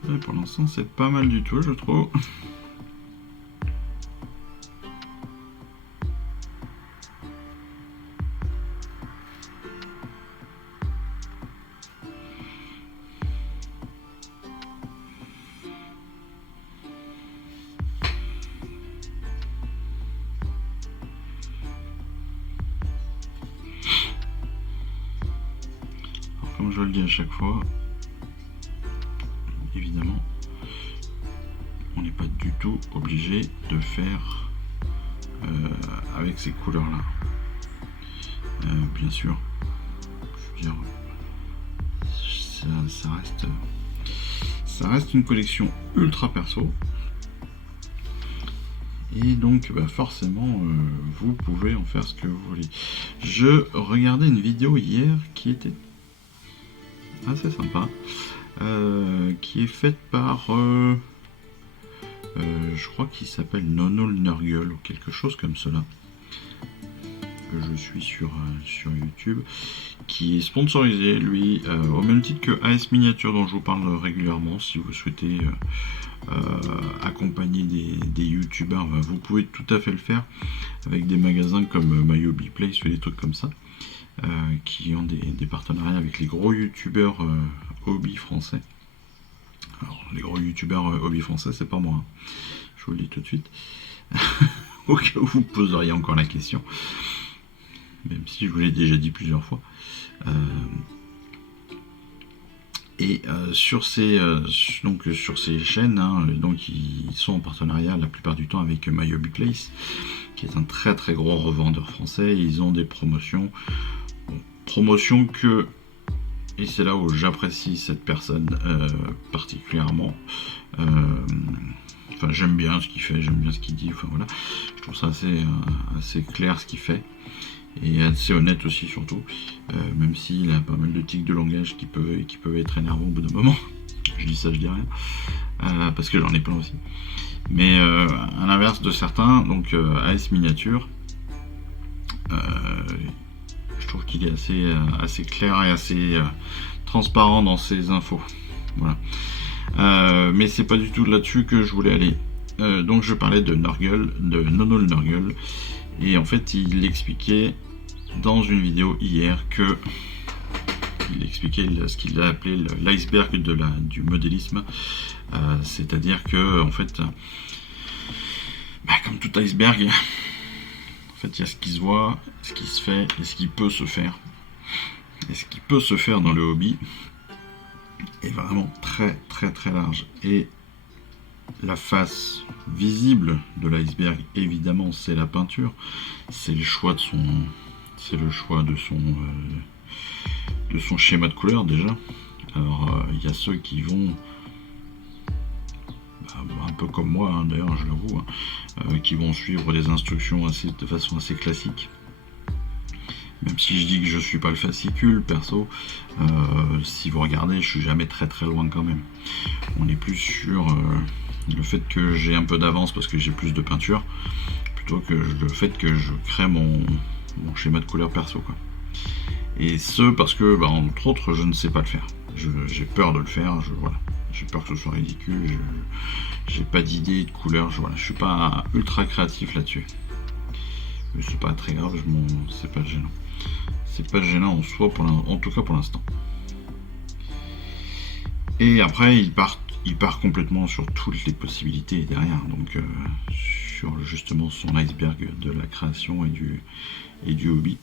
Et pour l'instant c'est pas mal du tout, je trouve. Alors, comme je le dis à chaque fois, évidemment, on n'est pas du tout obligé de faire avec ces couleurs là. Bien sûr, je veux dire, ça reste une collection ultra perso. Et donc bah forcément vous pouvez en faire ce que vous voulez. Je regardais une vidéo hier qui était assez sympa, qui est faite par je crois qu'il s'appelle Nono le Nurgle ou quelque chose comme cela, que je suis sur YouTube, qui est sponsorisé lui au même titre que AS Miniature dont je vous parle régulièrement. Si vous souhaitez accompagner des youtubeurs, vous pouvez tout à fait le faire avec des magasins comme My Hobby Place ou des trucs comme ça, qui ont des partenariats avec les gros youtubeurs hobby français. Alors les gros youtubeurs hobby français, c'est pas moi, hein. Je vous le dis tout de suite au cas où vous poseriez encore la question. même si je vous l'ai déjà dit plusieurs fois. Sur ces chaînes, hein, donc ils sont en partenariat la plupart du temps avec My Hobby Place, qui est un très très gros revendeur français. Ils ont des promotions, que, et c'est là où j'apprécie cette personne particulièrement. Enfin, j'aime bien ce qu'il fait, j'aime bien ce qu'il dit. Enfin voilà, je trouve ça assez clair ce qu'il fait. Et assez honnête aussi surtout, même s'il a pas mal de tics de langage qui peuvent être énervants au bout d'un moment. Je dis ça, je dis rien, parce que j'en ai plein aussi. Mais à l'inverse de certains, donc AS Miniature, je trouve qu'il est assez clair et assez transparent dans ses infos. Voilà. Mais c'est pas du tout là-dessus que je voulais aller. Donc je parlais de Nurgle, de Nono le Nurgle. Et en fait, il expliquait dans une vidéo hier il expliquait ce qu'il a appelé l'iceberg du modélisme. C'est-à-dire que, en fait, comme tout iceberg, en fait, il y a ce qui se voit, ce qui se fait et ce qui peut se faire. Et ce qui peut se faire dans le hobby est vraiment très très très large. Et la face visible de l'iceberg, évidemment, c'est la peinture. C'est le choix de son schéma de couleur déjà. Alors il y a ceux qui vont un peu comme moi, hein, d'ailleurs je l'avoue, qui vont suivre les instructions de façon assez classique. Même si je dis que je suis pas le fascicule perso, si vous regardez, je suis jamais très très loin quand même. On est plus sur le fait que j'ai un peu d'avance parce que j'ai plus de peinture, plutôt que le fait que je crée mon schéma de couleur perso, quoi. Et ce parce que, entre autres, je ne sais pas le faire. J'ai peur de le faire, voilà. J'ai peur que ce soit ridicule, j'ai pas d'idée de couleur, voilà. Je suis pas ultra créatif là-dessus. Mais c'est pas très grave, c'est pas gênant. C'est pas gênant en soi, en tout cas pour l'instant. Et après, il part complètement sur toutes les possibilités derrière, donc sur justement son iceberg de la création et du hobby.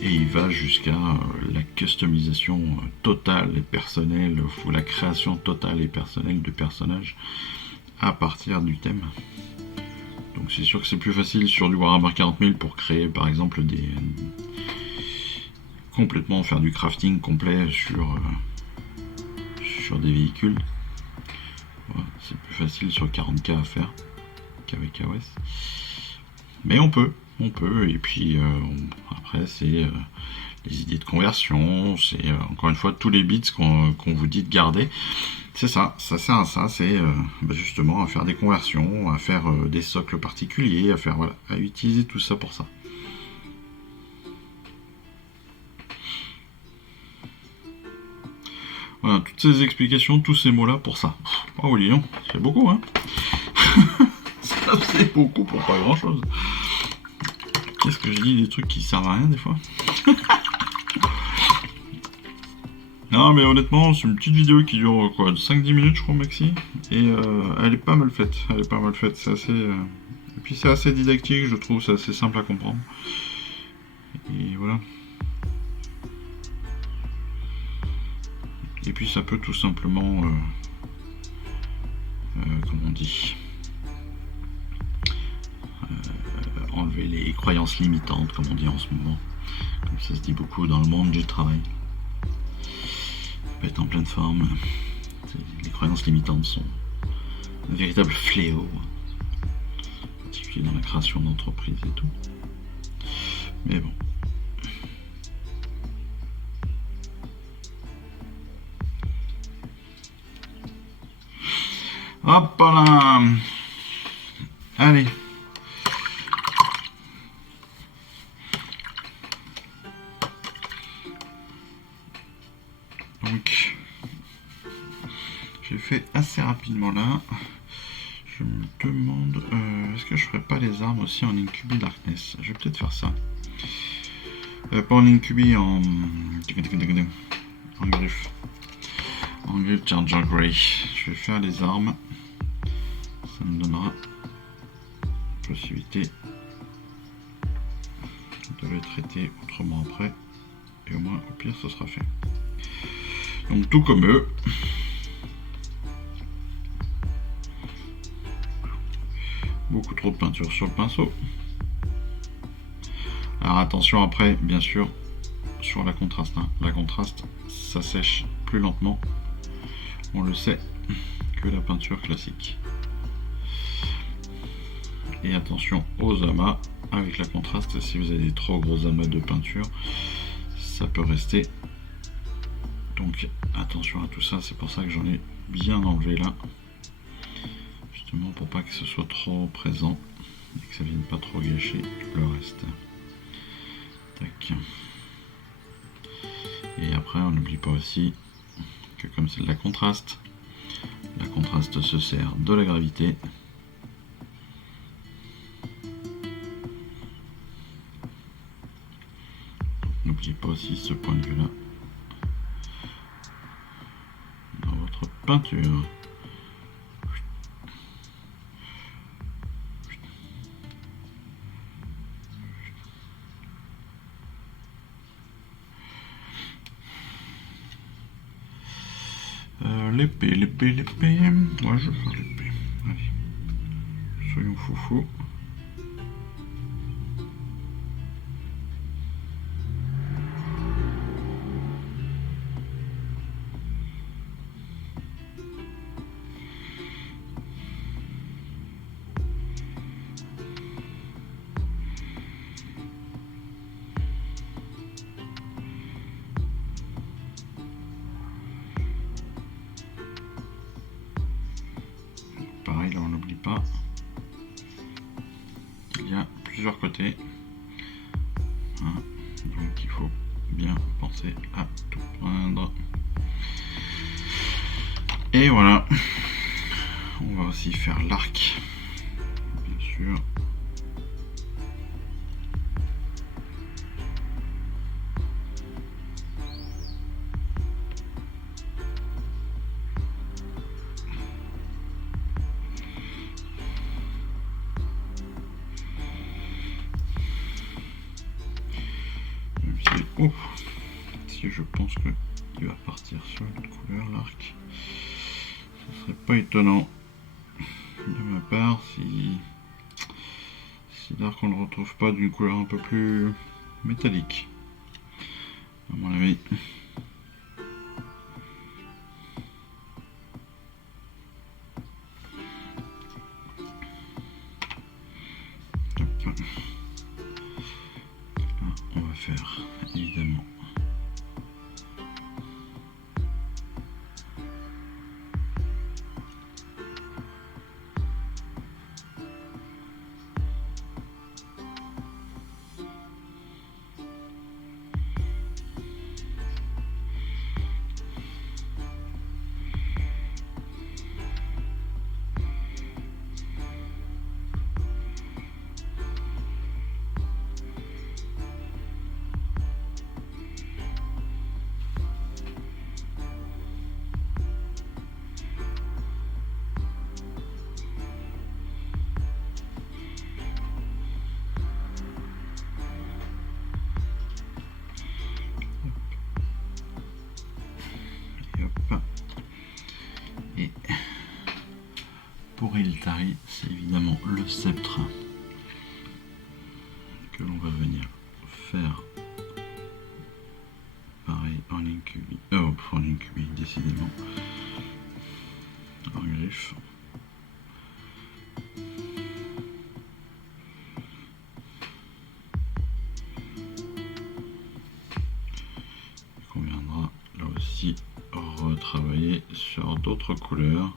Et il va jusqu'à la customisation totale et personnelle, ou la création totale et personnelle de personnages à partir du thème. Donc c'est sûr que c'est plus facile sur du Warhammer 40 000 pour créer par exemple complètement faire du crafting complet sur des véhicules. Voilà, c'est plus facile sur 40K à faire qu'avec AOS. Mais on peut, et puis après c'est les idées de conversion, c'est encore une fois tous les bits qu'on vous dit de garder. C'est ça sert à ça, c'est justement à faire des conversions, à faire des socles particuliers, à utiliser tout ça pour ça. Voilà, toutes ces explications, tous ces mots-là pour ça. Oh oui, non, c'est beaucoup, hein. Ça c'est beaucoup pour pas grand-chose. Qu'est-ce que je dis, des trucs qui servent à rien des fois. Non mais honnêtement, c'est une petite vidéo qui dure 5-10 minutes je crois maxi. Et elle est pas mal faite. C'est assez. Et puis c'est assez didactique, je trouve, c'est assez simple à comprendre. Et voilà. Et puis ça peut tout simplement comment on dit, enlever les croyances limitantes, comme on dit en ce moment. Comme ça se dit beaucoup dans le monde du travail. Ça peut être en pleine forme. Les croyances limitantes sont un véritable fléau, en particulier dans la création d'entreprises et tout. Mais bon. Hop là. Allez. Donc, j'ai fait assez rapidement là. Je me demande, est-ce que je ferais pas les armes aussi en Incubi Darkness? Je vais peut-être faire ça. Pas en Incubi, en griffe. En griffe Charger Grey. Je vais faire les armes. Ça me donnera la possibilité de vais traiter autrement après. Et au moins, au pire, ce sera fait. Donc tout comme eux. Beaucoup trop de peinture sur le pinceau. Alors attention après, bien sûr, sur la contraste. La contraste, ça sèche plus lentement, on le sait, que la peinture classique. Et attention aux amas avec la contraste, si vous avez des trop gros amas de peinture, ça peut rester. Donc attention à tout ça, c'est pour ça que j'en ai bien enlevé là, justement pour pas que ce soit trop présent et que ça vienne pas trop gâcher le reste. Tac. Et après on n'oublie pas aussi que comme c'est de la contraste se sert de la gravité. N'oubliez pas aussi ce point de vue là dans votre peinture. L'épée. Ouais, je vais faire l'épée. Allez. Soyons foufous. Pareil, là on n'oublie pas qu'il y a plusieurs côtés. Donc il faut bien penser à tout peindre. Et voilà, on va aussi faire l'arc, bien sûr. Si je pense qu'il va partir sur une autre couleur, l'arc, ce serait pas étonnant de ma part si l'arc on ne le retrouve pas d'une couleur un peu plus métallique, à mon avis. Là, on va faire évidemment pour Eltari, c'est évidemment le sceptre que l'on va venir faire pareil en incubi, en incubi décidément, en griffe. Il conviendra là aussi retravailler sur d'autres couleurs.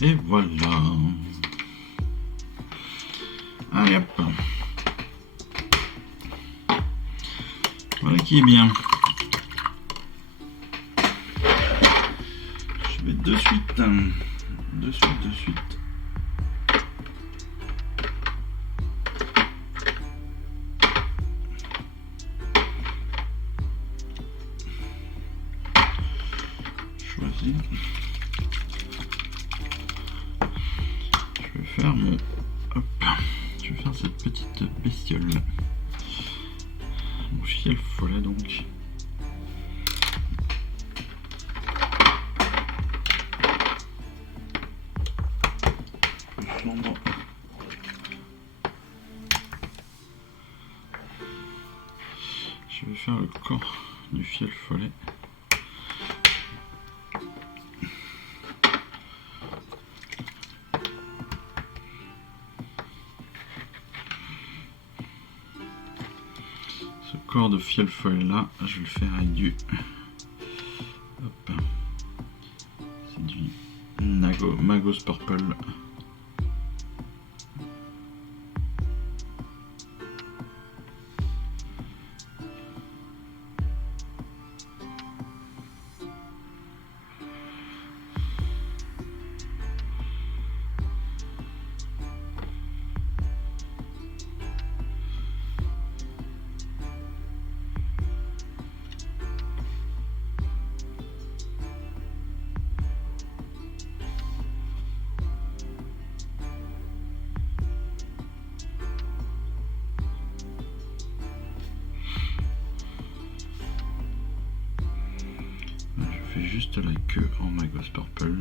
Et voilà. Allez hop. Voilà qui est bien. Je vais de suite. De suite. Choisir. Je vais faire mon... Hop. Je vais faire cette petite bestiole. Mon fiel follet donc. Je vais faire le corps du fiel follet. Ce corps de fiel follet là, je vais le faire avec du... Hop. C'est du Magos Purple. Je fais juste la queue en Magos Purple.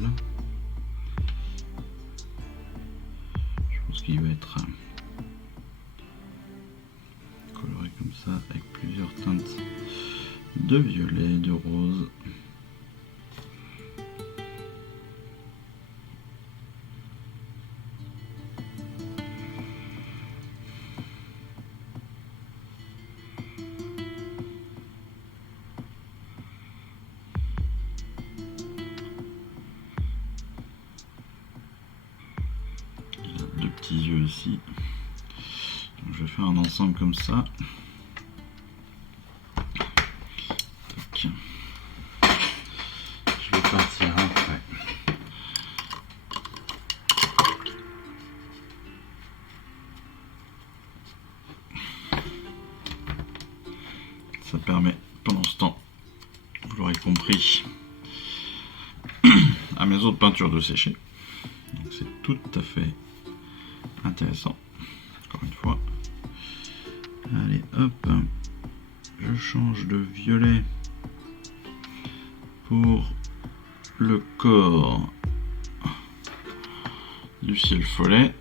Je pense qu'il va être coloré comme ça avec plusieurs teintes de violet, de rose. Petits yeux ici. Donc je vais faire un ensemble comme ça. Tac. Je vais partir après. Ça permet pendant ce temps, vous l'aurez compris, à mes autres peintures de sécher. Donc c'est tout à fait intéressant. Encore une fois. Allez hop. Je change de violet pour le corps du fiel follet.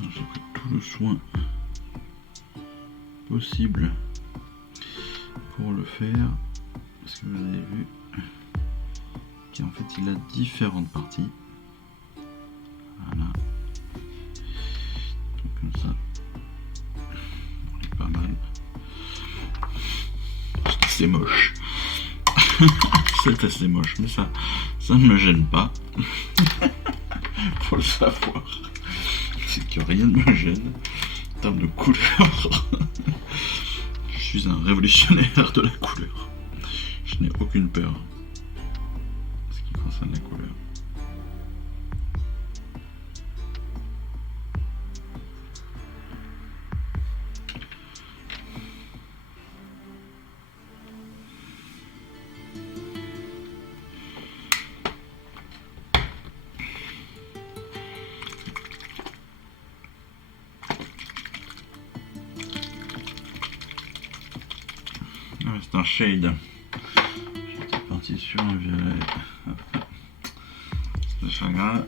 J'ai pris tout le soin possible pour le faire, parce que vous avez vu qu'en fait il a différentes parties. Voilà. Donc comme ça, on est pas mal. C'est moche. C'est assez moche, mais ça ne me gêne pas. Faut le savoir. C'est que rien ne me gêne. En termes de couleur, je suis un révolutionnaire de la couleur. Je n'ai aucune peur en ce qui concerne la couleur. C'est un shade. J'étais parti sur un violet de chagrin.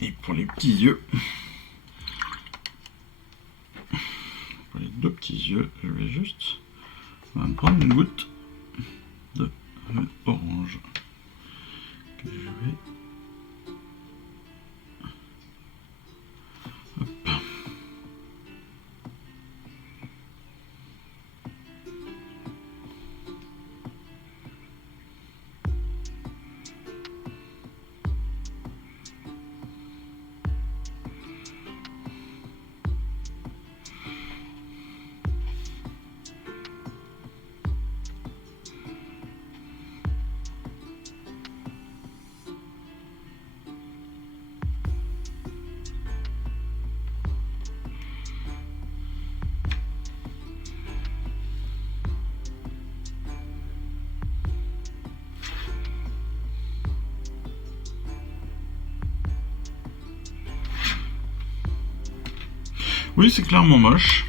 Et pour les petits yeux, pour les deux petits yeux, je vais juste prendre une goutte de orange. Que je vais Oui, c'est clairement moche.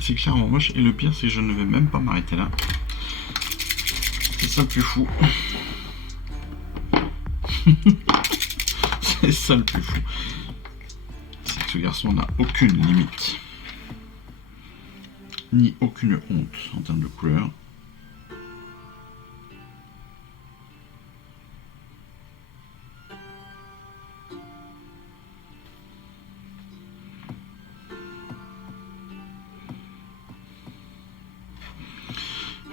C'est clairement moche. Et le pire, c'est que je ne vais même pas m'arrêter là. C'est ça le plus fou. C'est ça le plus fou. C'est que ce garçon n'a aucune limite. Ni aucune honte en termes de couleur.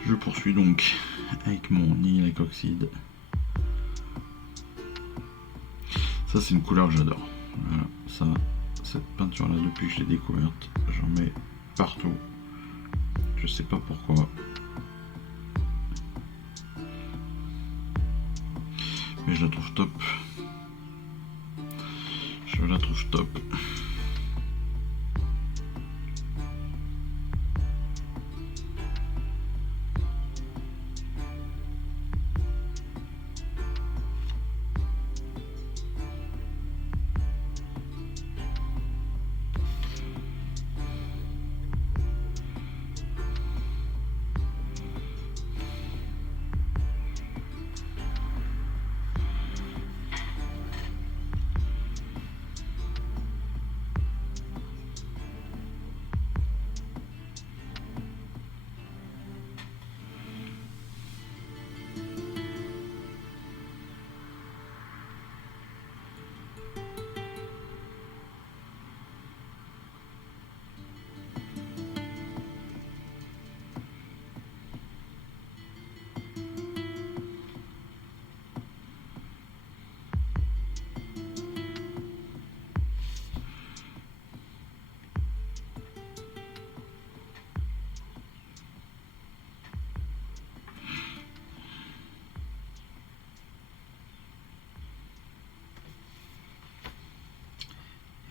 Je poursuis donc avec mon Nihilakh Oxide. Ça, c'est une couleur que j'adore. Voilà, ça, cette peinture-là, depuis que je l'ai découverte, j'en mets partout. Je sais pas pourquoi. Mais je la trouve top. Je la trouve top.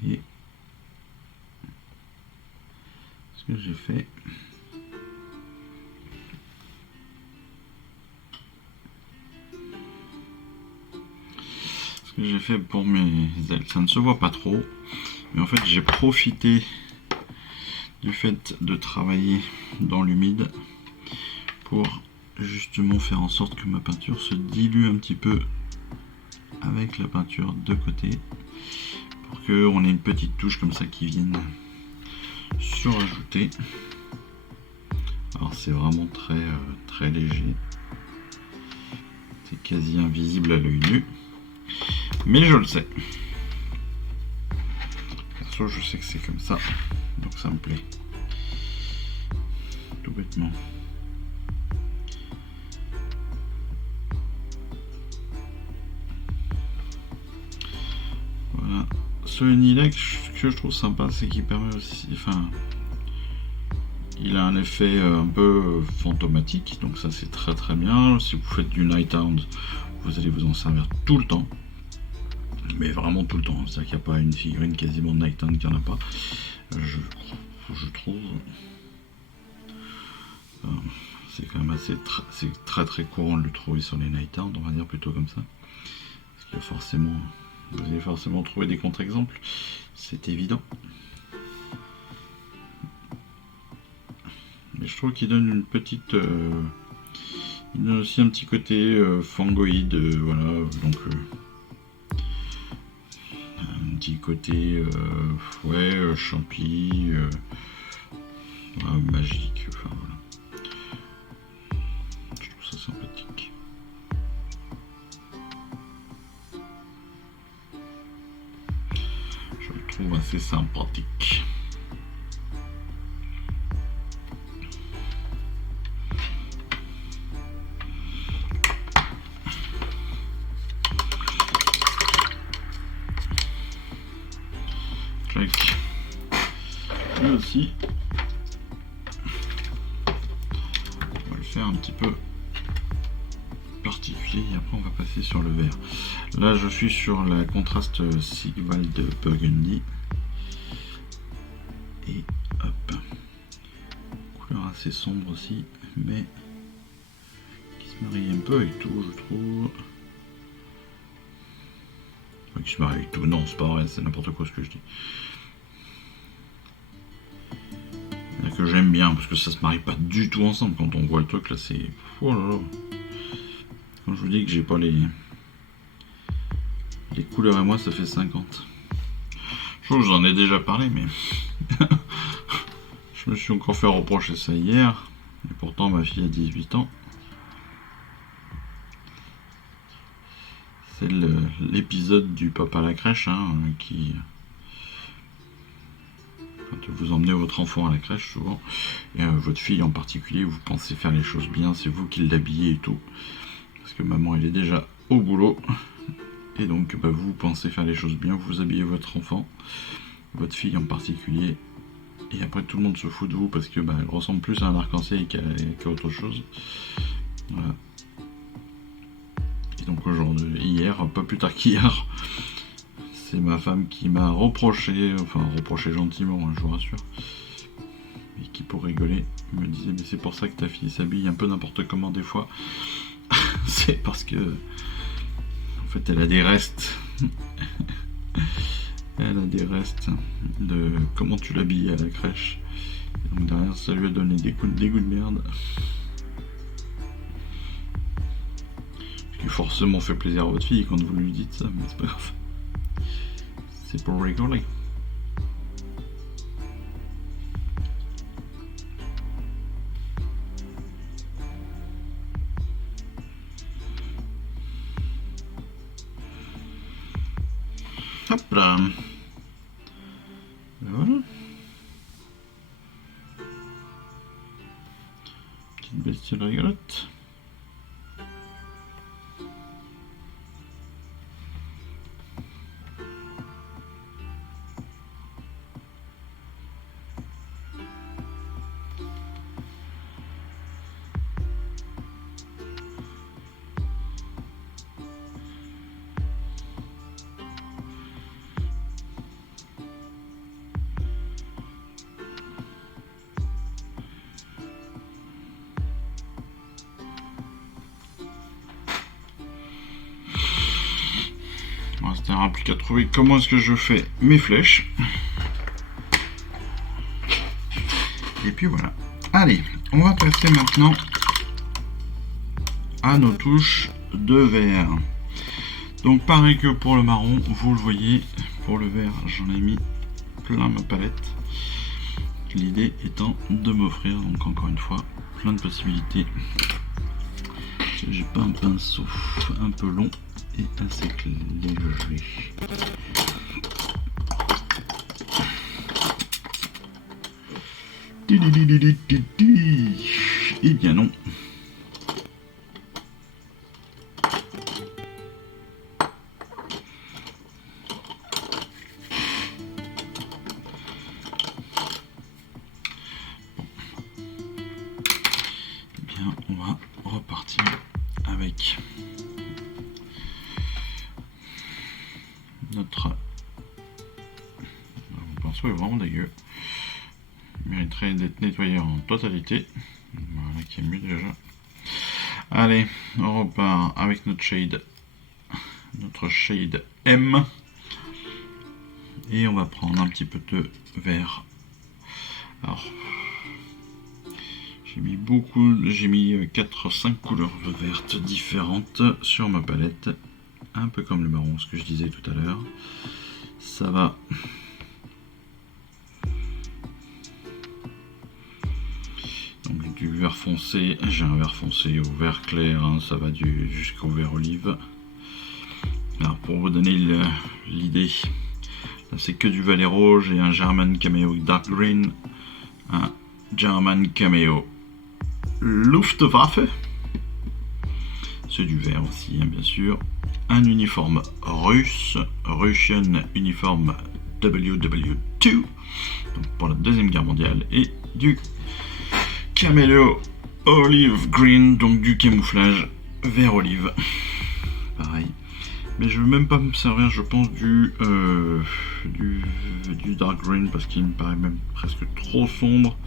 Et ce que j'ai fait, pour mes ailes, ça ne se voit pas trop, mais en fait j'ai profité du fait de travailler dans l'humide pour justement faire en sorte que ma peinture se dilue un petit peu avec la peinture de côté, pour qu'on ait une petite touche comme ça qui vienne surajouter. Alors c'est vraiment très léger, c'est quasi invisible à l'œil nu, mais je le sais. Perso, je sais que c'est comme ça, donc ça me plaît. Tout tout bêtement. Voilà. Ce Nilek, ce que je trouve sympa, c'est qu'il permet aussi, enfin, il a un effet un peu fantomatique, donc ça c'est très très bien. Si vous faites du Nighthound, vous allez vous en servir tout le temps, mais vraiment tout le temps. C'est-à-dire qu'il n'y a pas une figurine quasiment de Nighthound qui en a pas. Je trouve. C'est quand même assez c'est très très courant de le trouver sur les Nighthound, on va dire plutôt comme ça. Parce qu'il y a forcément. Vous allez forcément trouver des contre-exemples, c'est évident. Mais je trouve qu'il donne une petite. Il donne aussi un petit côté fangoïde, voilà, donc un petit côté ouais, champi, magique, enfin voilà. Je trouve ça sympathique. Je le trouve assez sympathique. Clac. Lui aussi. On va le faire un petit peu particulier et après on va passer sur le vert. Là je suis sur la contraste Sigvald Burgundy et hop, couleur assez sombre aussi mais qui se marie un peu avec tout, je trouve. Enfin, qui se marie avec tout, non c'est pas vrai, c'est n'importe quoi ce que je dis. Que j'aime bien parce que ça se marie pas du tout ensemble. Quand on voit le truc là, c'est oh là là. Quand je vous dis que j'ai pas les couleurs et moi, ça fait 50. Je trouve que j'en ai déjà parlé, mais je me suis encore fait reprocher ça hier. Et pourtant, ma fille a 18 ans. C'est l'épisode du papa à la crèche qui. Quand vous emmenez votre enfant à la crèche, souvent, et votre fille en particulier, vous pensez faire les choses bien, c'est vous qui l'habillez et tout. Parce que maman, elle est déjà au boulot. Et donc, vous pensez faire les choses bien, vous habillez votre enfant, votre fille en particulier. Et après, tout le monde se fout de vous parce que elle ressemble plus à un arc-en-ciel qu'à autre chose. Voilà. Et donc, aujourd'hui, hier, pas plus tard qu'hier, c'est ma femme qui m'a reproché, enfin reproché gentiment, je vous rassure, et qui pour rigoler me disait mais c'est pour ça que ta fille s'habille un peu n'importe comment des fois. C'est parce que en fait elle a des restes. Elle a des restes de comment tu l'habillais à la crèche. Et donc derrière ça lui a donné des goûts de merde. Ce qui forcément fait plaisir à votre fille quand vous lui dites ça, mais c'est pas grave. C'est pour rigoler. Hop là. Voilà. Petite bestiole rigolote. Il n'y plus qu'à trouver comment est-ce que je fais mes flèches. Et puis voilà. Allez, on va passer maintenant à nos touches de vert. Donc pareil que pour le marron, vous le voyez, pour le vert, j'en ai mis plein ma palette. L'idée étant de m'offrir, donc encore une fois, plein de possibilités. J'ai pas un pinceau un peu long et assez léger. Eh bien non. Eh bien, on va repartir avec notre... Le pinceau est vraiment dégueu. Il mériterait d'être nettoyé en totalité. Voilà qui est mieux déjà. Allez, on repart avec notre shade M. Et on va prendre un petit peu de vert. Alors, j'ai mis 4-5 couleurs vertes différentes sur ma palette. Un peu comme le marron, ce que je disais tout à l'heure. Ça va. Donc du vert foncé, j'ai un vert foncé au vert clair, hein, ça va jusqu'au vert olive. Alors pour vous donner l'idée, là c'est que du Valero, j'ai un German Cameo Dark Green, un German Cameo Luftwaffe, c'est du vert aussi hein, bien sûr, un uniforme russe, Russian Uniform WW2, donc pour la Deuxième Guerre mondiale, et du Cameo Olive Green, donc du camouflage vert olive, pareil. Mais je ne veux même pas me servir, je pense, du dark green parce qu'il me paraît même presque trop sombre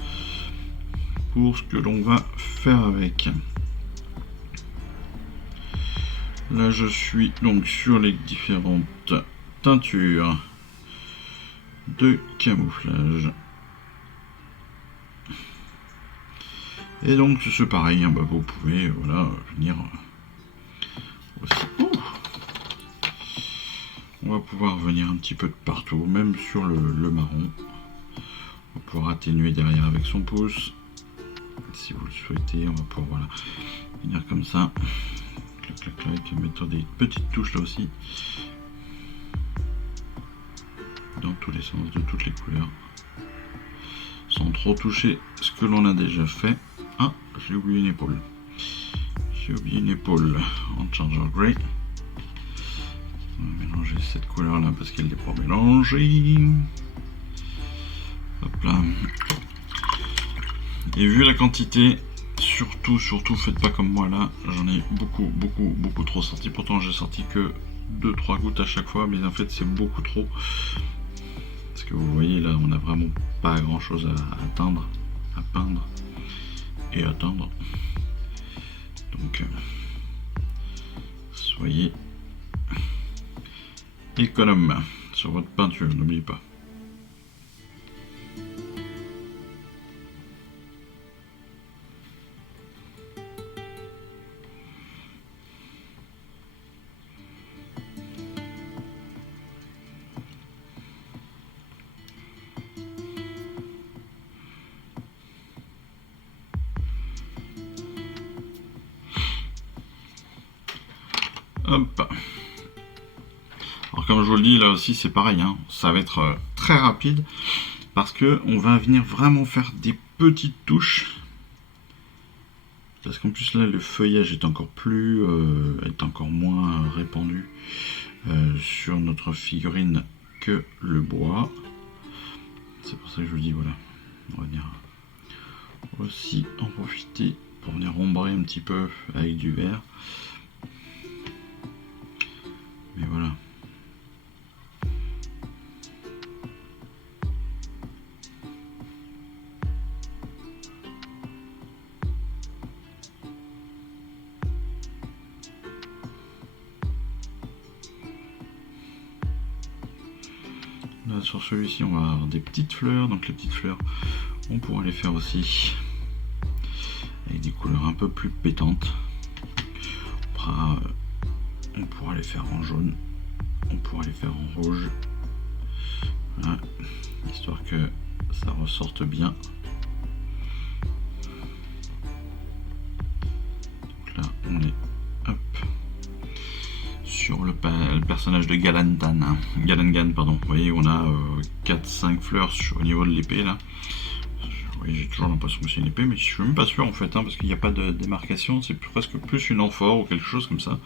pour ce que l'on va faire avec. Là, je suis donc sur les différentes teintures de camouflage. Et donc, c'est pareil, hein, bah, vous pouvez voilà, venir aussi. On va pouvoir venir un petit peu de partout, même sur le marron. On va pouvoir atténuer derrière avec son pouce. Si vous le souhaitez, on va pouvoir voilà, venir comme ça. Clac, clac, clac, mettre des petites touches là aussi. Dans tous les sens, de toutes les couleurs. Sans trop toucher ce que l'on a déjà fait. Ah, j'ai oublié une épaule. J'ai oublié une épaule en Charger Grey. On va mélanger cette couleur là parce qu'elle n'est pas mélangée. Hop là. Et vu la quantité, surtout faites pas comme moi là, j'en ai beaucoup trop sorti. Pourtant j'ai sorti que 2-3 gouttes à chaque fois, mais en fait c'est beaucoup trop. Parce que vous voyez là, on n'a vraiment pas grand chose à atteindre, à peindre et atteindre. Donc soyez économe sur votre peinture, n'oubliez pas. Hop. Alors comme je vous le dis, là aussi c'est pareil, hein, ça va être très rapide parce que on va venir vraiment faire des petites touches. Parce qu'en plus là le feuillage est encore moins répandu sur notre figurine que le bois. C'est pour ça que je vous dis voilà, on va venir aussi en profiter pour venir ombrer un petit peu avec du vert. Mais voilà. Là sur celui-ci on va avoir des petites fleurs, donc les petites fleurs on pourra les faire aussi avec des couleurs un peu plus pétantes. On pourra les faire en jaune, on pourra les faire en rouge, voilà, histoire que ça ressorte bien. Donc là on est hop sur le personnage de Galangan, pardon. Vous voyez on a 4-5 fleurs au niveau de l'épée là. Vous Oui, j'ai toujours l'impression que c'est une épée, mais je suis même pas sûr en fait, hein, parce qu'il n'y a pas de démarcation, c'est presque plus une amphore ou quelque chose comme ça.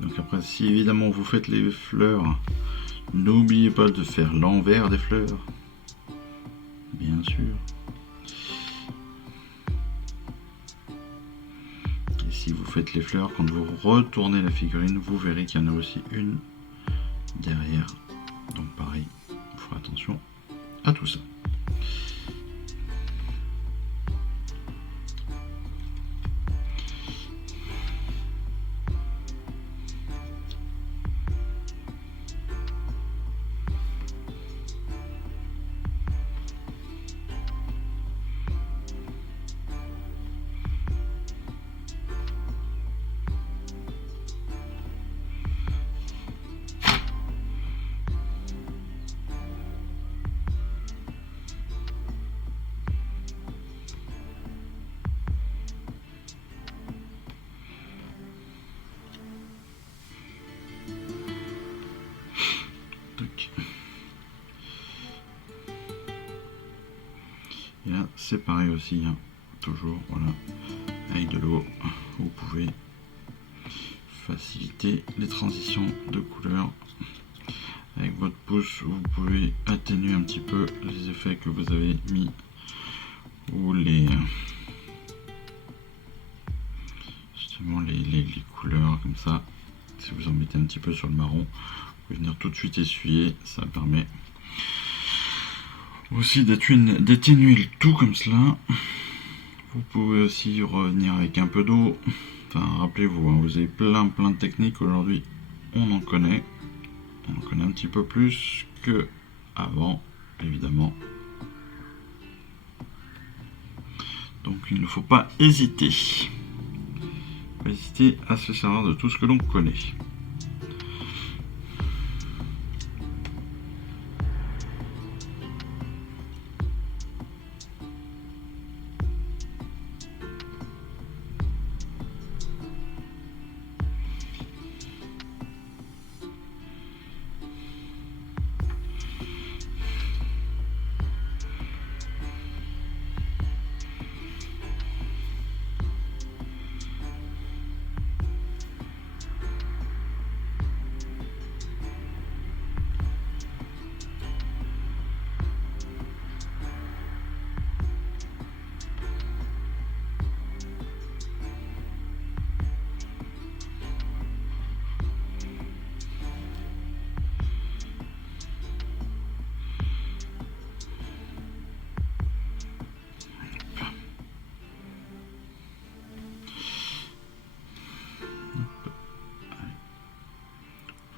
Donc après, si évidemment vous faites les fleurs, n'oubliez pas de faire l'envers des fleurs. Bien sûr. Et si vous faites les fleurs, quand vous retournez la figurine, vous verrez qu'il y en a aussi une derrière. Donc pareil, il faut attention à tout ça. Et là, c'est pareil aussi, hein. Toujours, voilà, avec de l'eau, vous pouvez faciliter les transitions de couleurs. Avec votre pouce, vous pouvez atténuer un petit peu les effets que vous avez mis ou justement les couleurs comme ça. Si vous en mettez un petit peu sur le marron, vous pouvez venir tout de suite essuyer, ça permet aussi d'atténuer le tout comme cela. Vous pouvez aussi revenir avec un peu d'eau. Enfin, rappelez-vous, hein, vous avez plein de techniques aujourd'hui. On en connaît un petit peu plus que avant, évidemment. Donc il ne faut pas hésiter. Pas hésiter à se servir de tout ce que l'on connaît.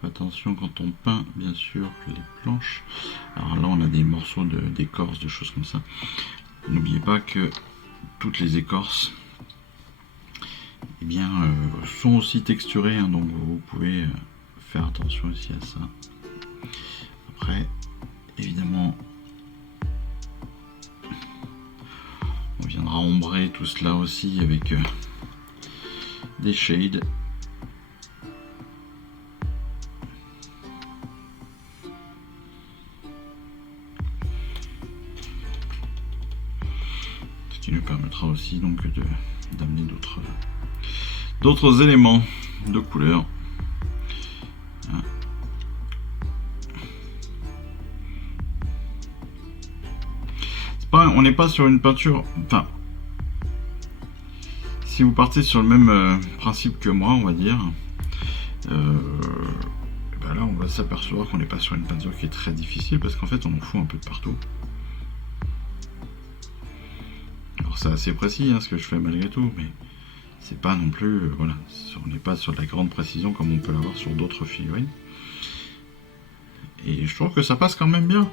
Attention quand on peint bien sûr les planches. Alors là on a des morceaux d'écorce, de choses comme ça. N'oubliez pas que toutes les écorces eh bien, sont aussi texturées, hein, donc vous pouvez faire attention aussi à ça. Après évidemment on viendra ombrer tout cela aussi avec des shades. Qui nous permettra aussi donc d'amener d'autres éléments de couleur. C'est pas, on n'est pas sur une peinture. Enfin, si vous partez sur le même principe que moi, on va dire, ben là on va s'apercevoir qu'on n'est pas sur une peinture qui est très difficile parce qu'en fait on en fout un peu de partout. C'est assez précis hein, ce que je fais malgré tout, mais c'est pas non plus, voilà, on n'est pas sur de la grande précision comme on peut l'avoir sur d'autres figurines. Et je trouve que ça passe quand même bien.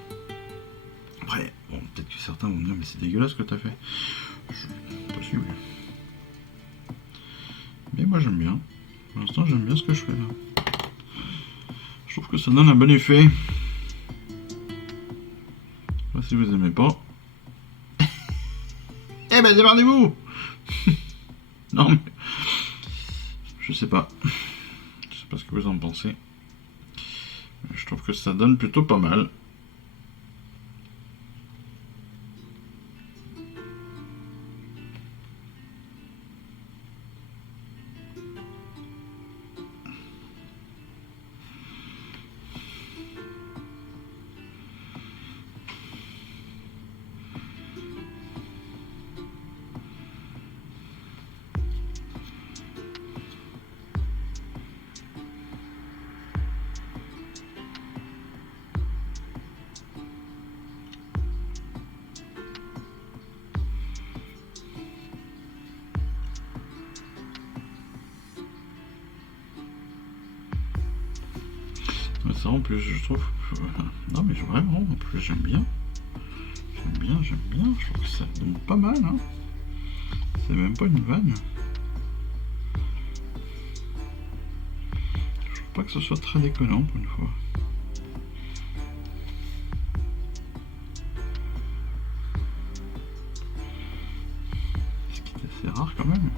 Après, bon, peut-être que certains vont me dire, mais c'est dégueulasse ce que t'as fait. Possible. Mais moi j'aime bien. Pour l'instant j'aime bien ce que je fais là. Je trouve que ça donne un bon effet. Enfin, si vous aimez pas. Eh ben démerdez-vous. Non mais. Je sais pas. Je sais pas ce que vous en pensez. Je trouve que ça donne plutôt pas mal. Ça en plus je trouve. Non mais vraiment en plus j'aime bien. J'aime bien. Je trouve que ça donne pas mal. Hein. C'est même pas une vanne. Je trouve pas que ce soit très déconnant pour une fois. Ce qui est assez rare quand même.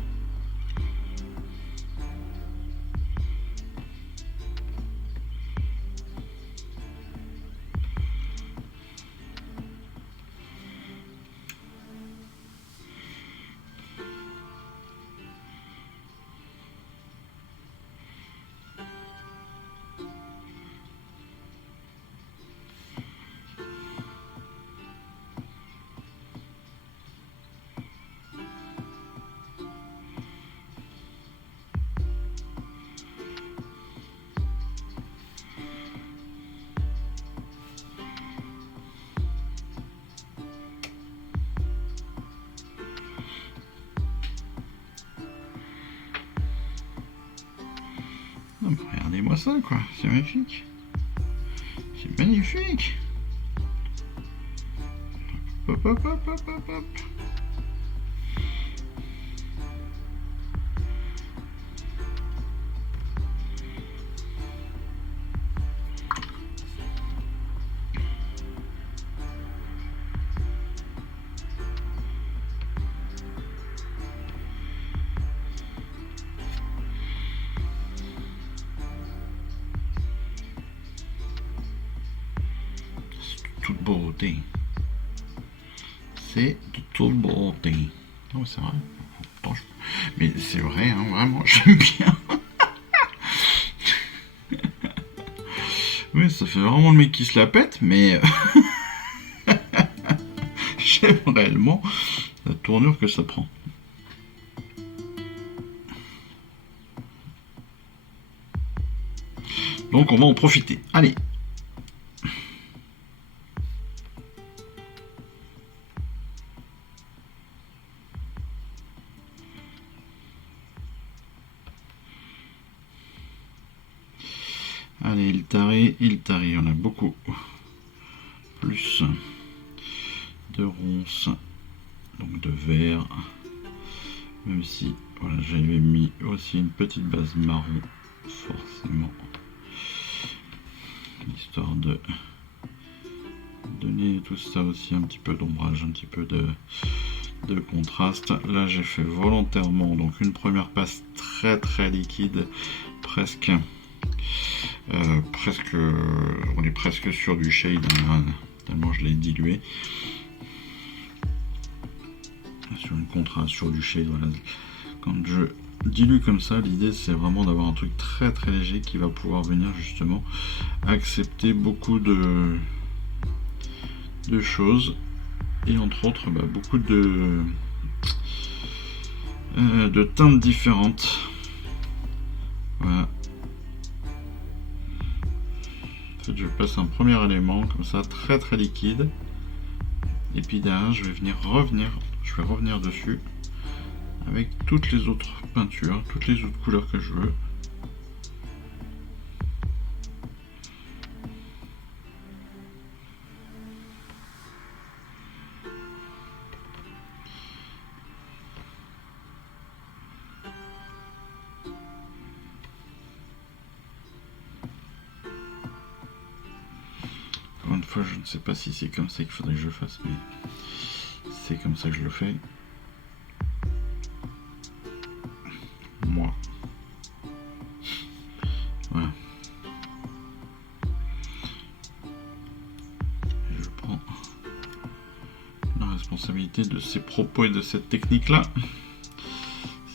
Non mais regardez-moi ça quoi, c'est magnifique. C'est magnifique. Hop hop hop hop hop hop. Toute beauté. C'est de toute beauté. Non, c'est vrai. Mais c'est vrai, hein, vraiment, j'aime bien. Oui, ça fait vraiment le mec qui se la pète, mais j'aime réellement la tournure que ça prend. Donc on va en profiter. Allez. Allez, il tarie, on a beaucoup. Plus de ronces, donc de vert. Même si, voilà, j'avais mis aussi une petite base marron, forcément. Histoire de donner tout ça aussi un petit peu d'ombrage, un petit peu de contraste. Là, j'ai fait volontairement donc une première passe très très liquide, presque on est presque sur du shade, hein, tellement je l'ai dilué. Sur une contraste, sur du shade, voilà. Quand je dilue comme ça, l'idée c'est vraiment d'avoir un truc très très léger qui va pouvoir venir justement accepter beaucoup de choses et entre autres beaucoup de teintes différentes. Voilà. En fait, je passe un premier élément comme ça très très liquide et puis derrière je vais revenir dessus avec toutes les autres peintures, toutes les autres couleurs que je veux. fois, je ne sais pas si c'est comme ça qu'il faudrait que je le fasse, mais c'est comme ça que je le fais. Moi. Voilà. Et je prends la responsabilité de ces propos et de cette technique-là.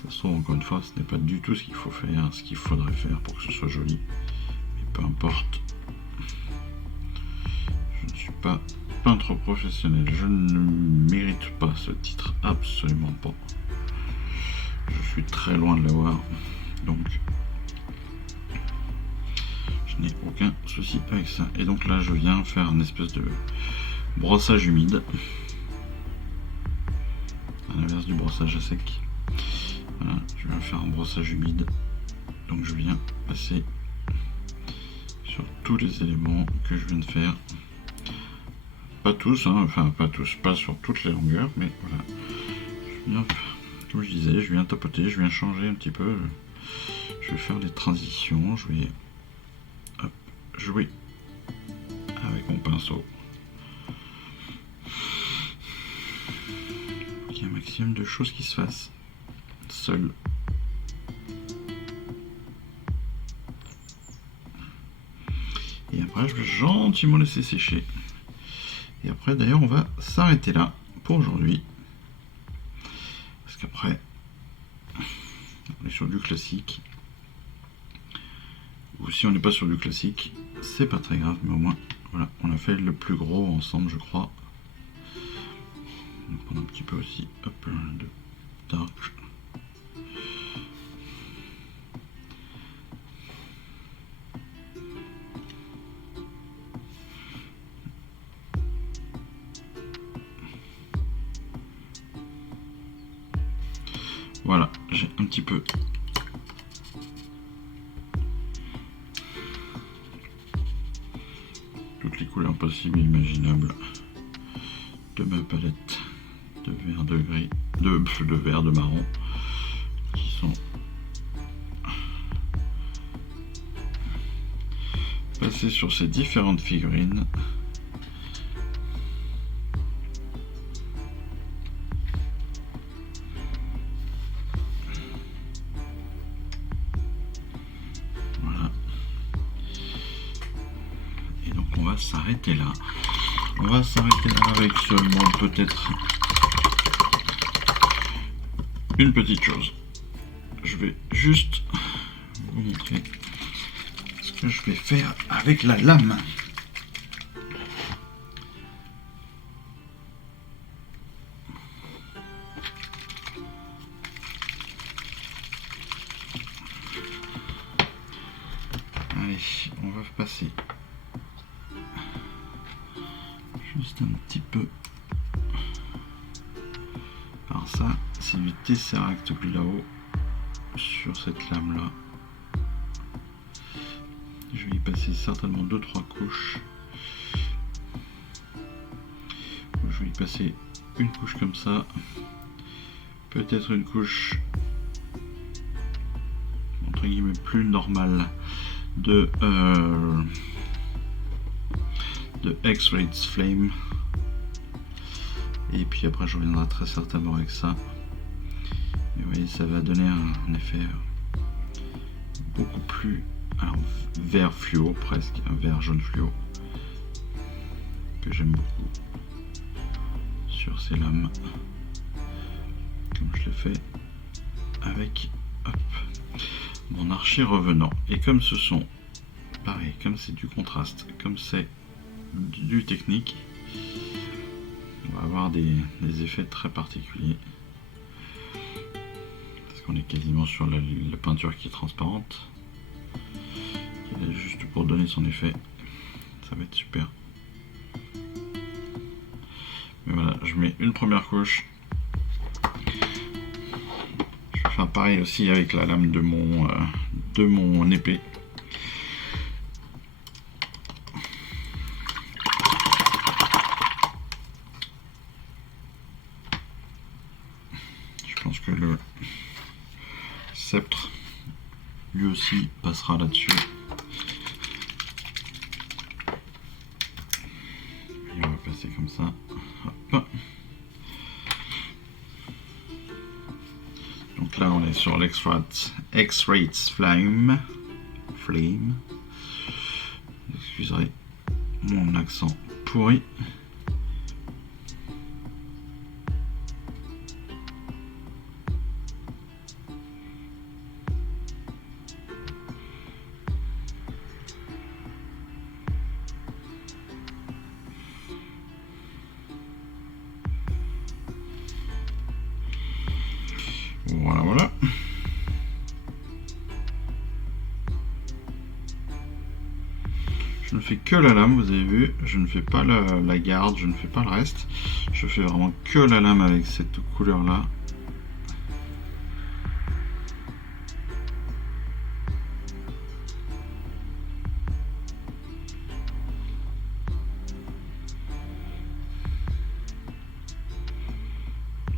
Ça se trouve, encore une fois, ce n'est pas du tout ce qu'il faut faire, ce qu'il faudrait faire pour que ce soit joli. Mais peu importe. Je ne suis pas peintre professionnel. Je ne mérite pas ce titre. Absolument pas. Je suis très loin de l'avoir. Donc, je n'ai aucun souci avec ça. Et donc là, je viens faire une espèce de brossage humide. À l'inverse du brossage à sec. Voilà, je viens faire un brossage humide. Donc je viens passer sur tous les éléments que je viens de faire. Pas tous, hein, enfin pas tous, pas sur toutes les longueurs, mais voilà. Je viens, comme je disais, je viens tapoter, je viens changer un petit peu. Je vais faire des transitions, je vais jouer avec mon pinceau. Il y a un maximum de choses qui se fassent seul. Et après, je vais gentiment laisser sécher. Et après, d'ailleurs, on va s'arrêter là pour aujourd'hui. Parce qu'après, on est sur du classique. Ou si on n'est pas sur du classique, c'est pas très grave, mais au moins, voilà, on a fait le plus gros ensemble, je crois. On va prendre un petit peu aussi, hop, de dark. Voilà, j'ai un petit peu toutes les couleurs possibles et imaginables de ma palette de vert de gris, de vert de marron qui sont passées sur ces différentes figurines. S'arrêter là. On va s'arrêter là avec seulement peut-être une petite chose. Je vais juste vous montrer ce que je vais faire avec la lame. Allez, on va passer juste un petit peu. Alors ça, c'est du Tesseract plus là-haut sur cette lame là. Je vais y passer certainement 2-3 couches. Je vais y passer une couche comme ça, peut-être une couche entre guillemets plus normale de X-Rays Flame, et puis après je reviendrai très certainement avec ça. Mais vous voyez, ça va donner un effet beaucoup plus, alors, vert fluo, presque un vert jaune fluo que j'aime beaucoup sur ces lames, comme je l'ai fait avec mon archer revenant. Et comme ce sont pareil, comme c'est du contraste, comme c'est du technique, on va avoir des effets très particuliers parce qu'on est quasiment sur la peinture qui est transparente, qui est juste pour donner son effet. Ça va être super. Mais voilà, je mets une première couche. Je vais faire pareil aussi avec la lame de mon épée. Je pense que le sceptre lui aussi passera là-dessus. Hop. Donc là, on est sur X-Rays Flame. Excuserez mon accent pourri. Voilà, voilà. Je ne fais que la lame, vous avez vu, je ne fais pas la garde, je ne fais pas le reste. Je fais vraiment que la lame avec cette couleur là.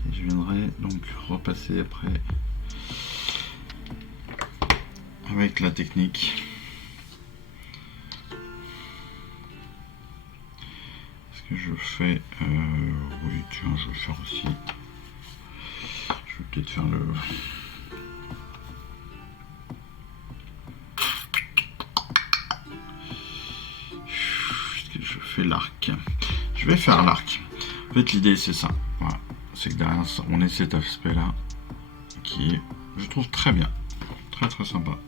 Et je viendrai donc repasser après avec la technique. Je fais oui tiens je vais faire aussi, je vais peut-être faire le je fais l'arc, je vais faire l'arc. En fait l'idée c'est ça, voilà, c'est que derrière ça, on ait cet aspect là qui est, je trouve, très bien, très très sympa.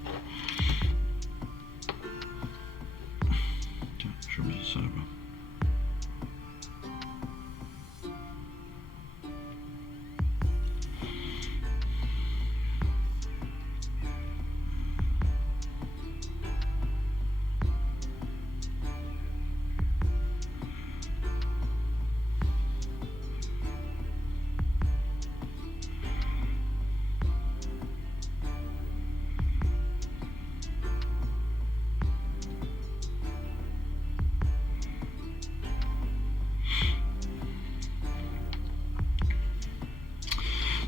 Tiens, j'ai oublié ça là-bas.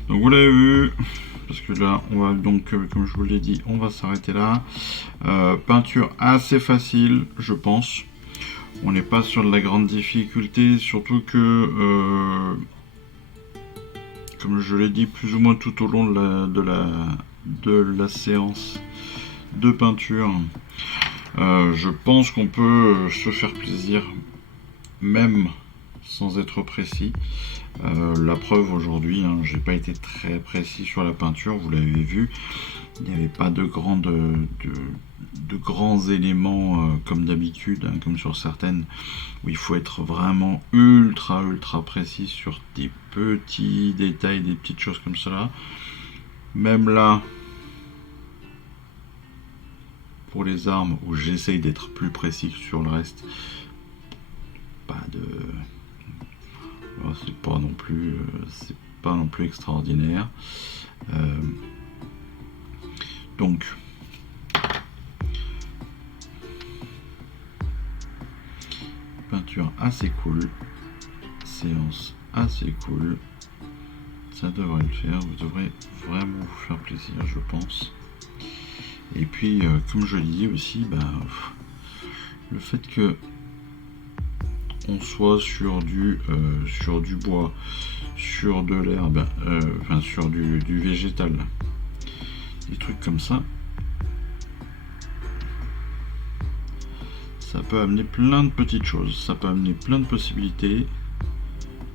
Donc vous l'avez vu, parce que là on va donc, comme je vous l'ai dit, on va s'arrêter là. Peinture assez facile, je pense. On n'est pas sur de la grande difficulté, surtout que, comme je l'ai dit plus ou moins tout au long de la séance de peinture, je pense qu'on peut se faire plaisir, même sans être précis. La preuve aujourd'hui, hein, j'ai pas été très précis sur la peinture, vous l'avez vu, il n'y avait pas de grands éléments comme d'habitude, hein, comme sur certaines où il faut être vraiment ultra précis sur des petits détails, des petites choses comme cela. Même là, pour les armes où j'essaye d'être plus précis que sur le reste, c'est pas non plus extraordinaire. Donc peinture assez cool, séance assez cool, ça devrait le faire, vous devrez vraiment vous faire plaisir, je pense. Et puis comme je le dis aussi, le fait que on soit sur du bois, sur de l'herbe, enfin sur du végétal, des trucs comme ça, ça peut amener plein de petites choses, ça peut amener plein de possibilités,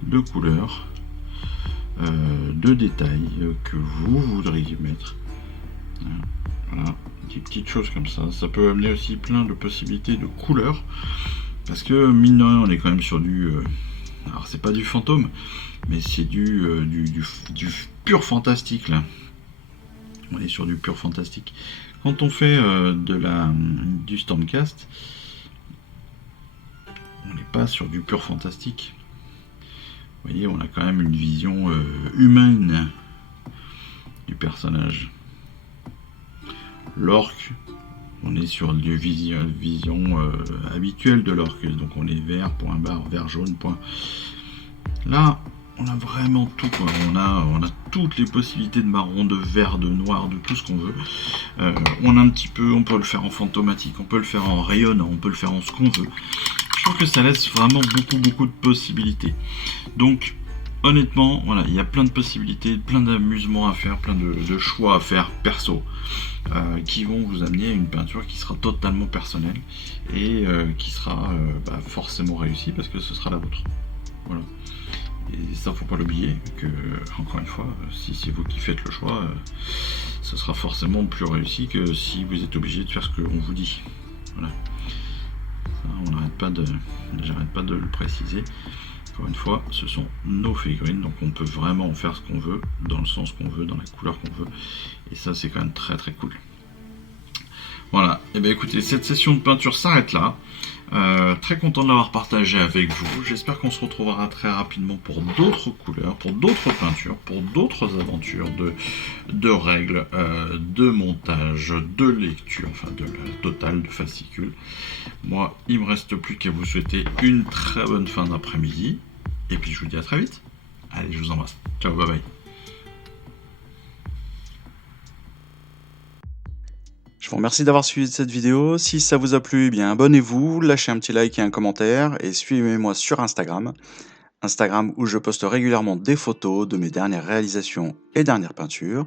de couleurs, de détails que vous voudriez mettre. Voilà, des petites choses comme ça. Ça peut amener aussi plein de possibilités de couleurs. Parce que mine de rien, on est quand même sur du... alors c'est pas du fantôme, mais c'est du pur fantastique là. On est sur du pur fantastique. Quand on fait du Stormcast, on n'est pas sur du pur fantastique. Vous voyez, on a quand même une vision humaine du personnage. L'orque, on est sur une vision habituelle de l'orque, donc on est vert, point barre, vert jaune, point. Là, on a vraiment tout, quoi. On a toutes les possibilités de marron, de vert, de noir, de tout ce qu'on veut. On a un petit peu, on peut le faire en fantomatique, on peut le faire en rayonnant, on peut le faire en ce qu'on veut. trouve que ça laisse vraiment beaucoup de possibilités. Donc honnêtement, voilà, il y a plein de possibilités, plein d'amusements à faire, plein de choix à faire perso, qui vont vous amener à une peinture qui sera totalement personnelle et qui sera forcément réussie parce que ce sera la vôtre. Voilà. Et ça, faut pas l'oublier, que, encore une fois, si c'est vous qui faites le choix, ce sera forcément plus réussi que si vous êtes obligé de faire ce qu'on vous dit. Voilà. Ça, j'arrête pas de le préciser. Encore une fois, ce sont nos figurines, donc on peut vraiment en faire ce qu'on veut, dans le sens qu'on veut, dans la couleur qu'on veut. Et ça, c'est quand même très cool. Voilà, et bien écoutez, cette session de peinture s'arrête là. Très content de l'avoir partagé avec vous. J'espère qu'on se retrouvera très rapidement pour d'autres couleurs, pour d'autres peintures, pour d'autres aventures de règles, de montage, de lecture, enfin de la totale, de fascicule. Moi, il me reste plus qu'à vous souhaiter une très bonne fin d'après-midi. Et puis je vous dis à très vite. Allez, je vous embrasse. Ciao, bye bye. Je vous remercie d'avoir suivi cette vidéo. Si ça vous a plu, eh bien abonnez-vous, lâchez un petit like et un commentaire et suivez-moi sur Instagram. Instagram où je poste régulièrement des photos de mes dernières réalisations et dernières peintures.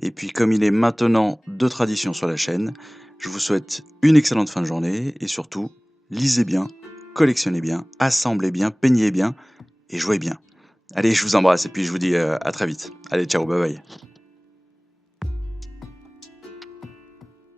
Et puis comme il est maintenant de tradition sur la chaîne, je vous souhaite une excellente fin de journée et surtout, lisez bien, collectionnez bien, assemblez bien, peignez bien et jouez bien. Allez, je vous embrasse et puis je vous dis à très vite. Allez, ciao, bye bye.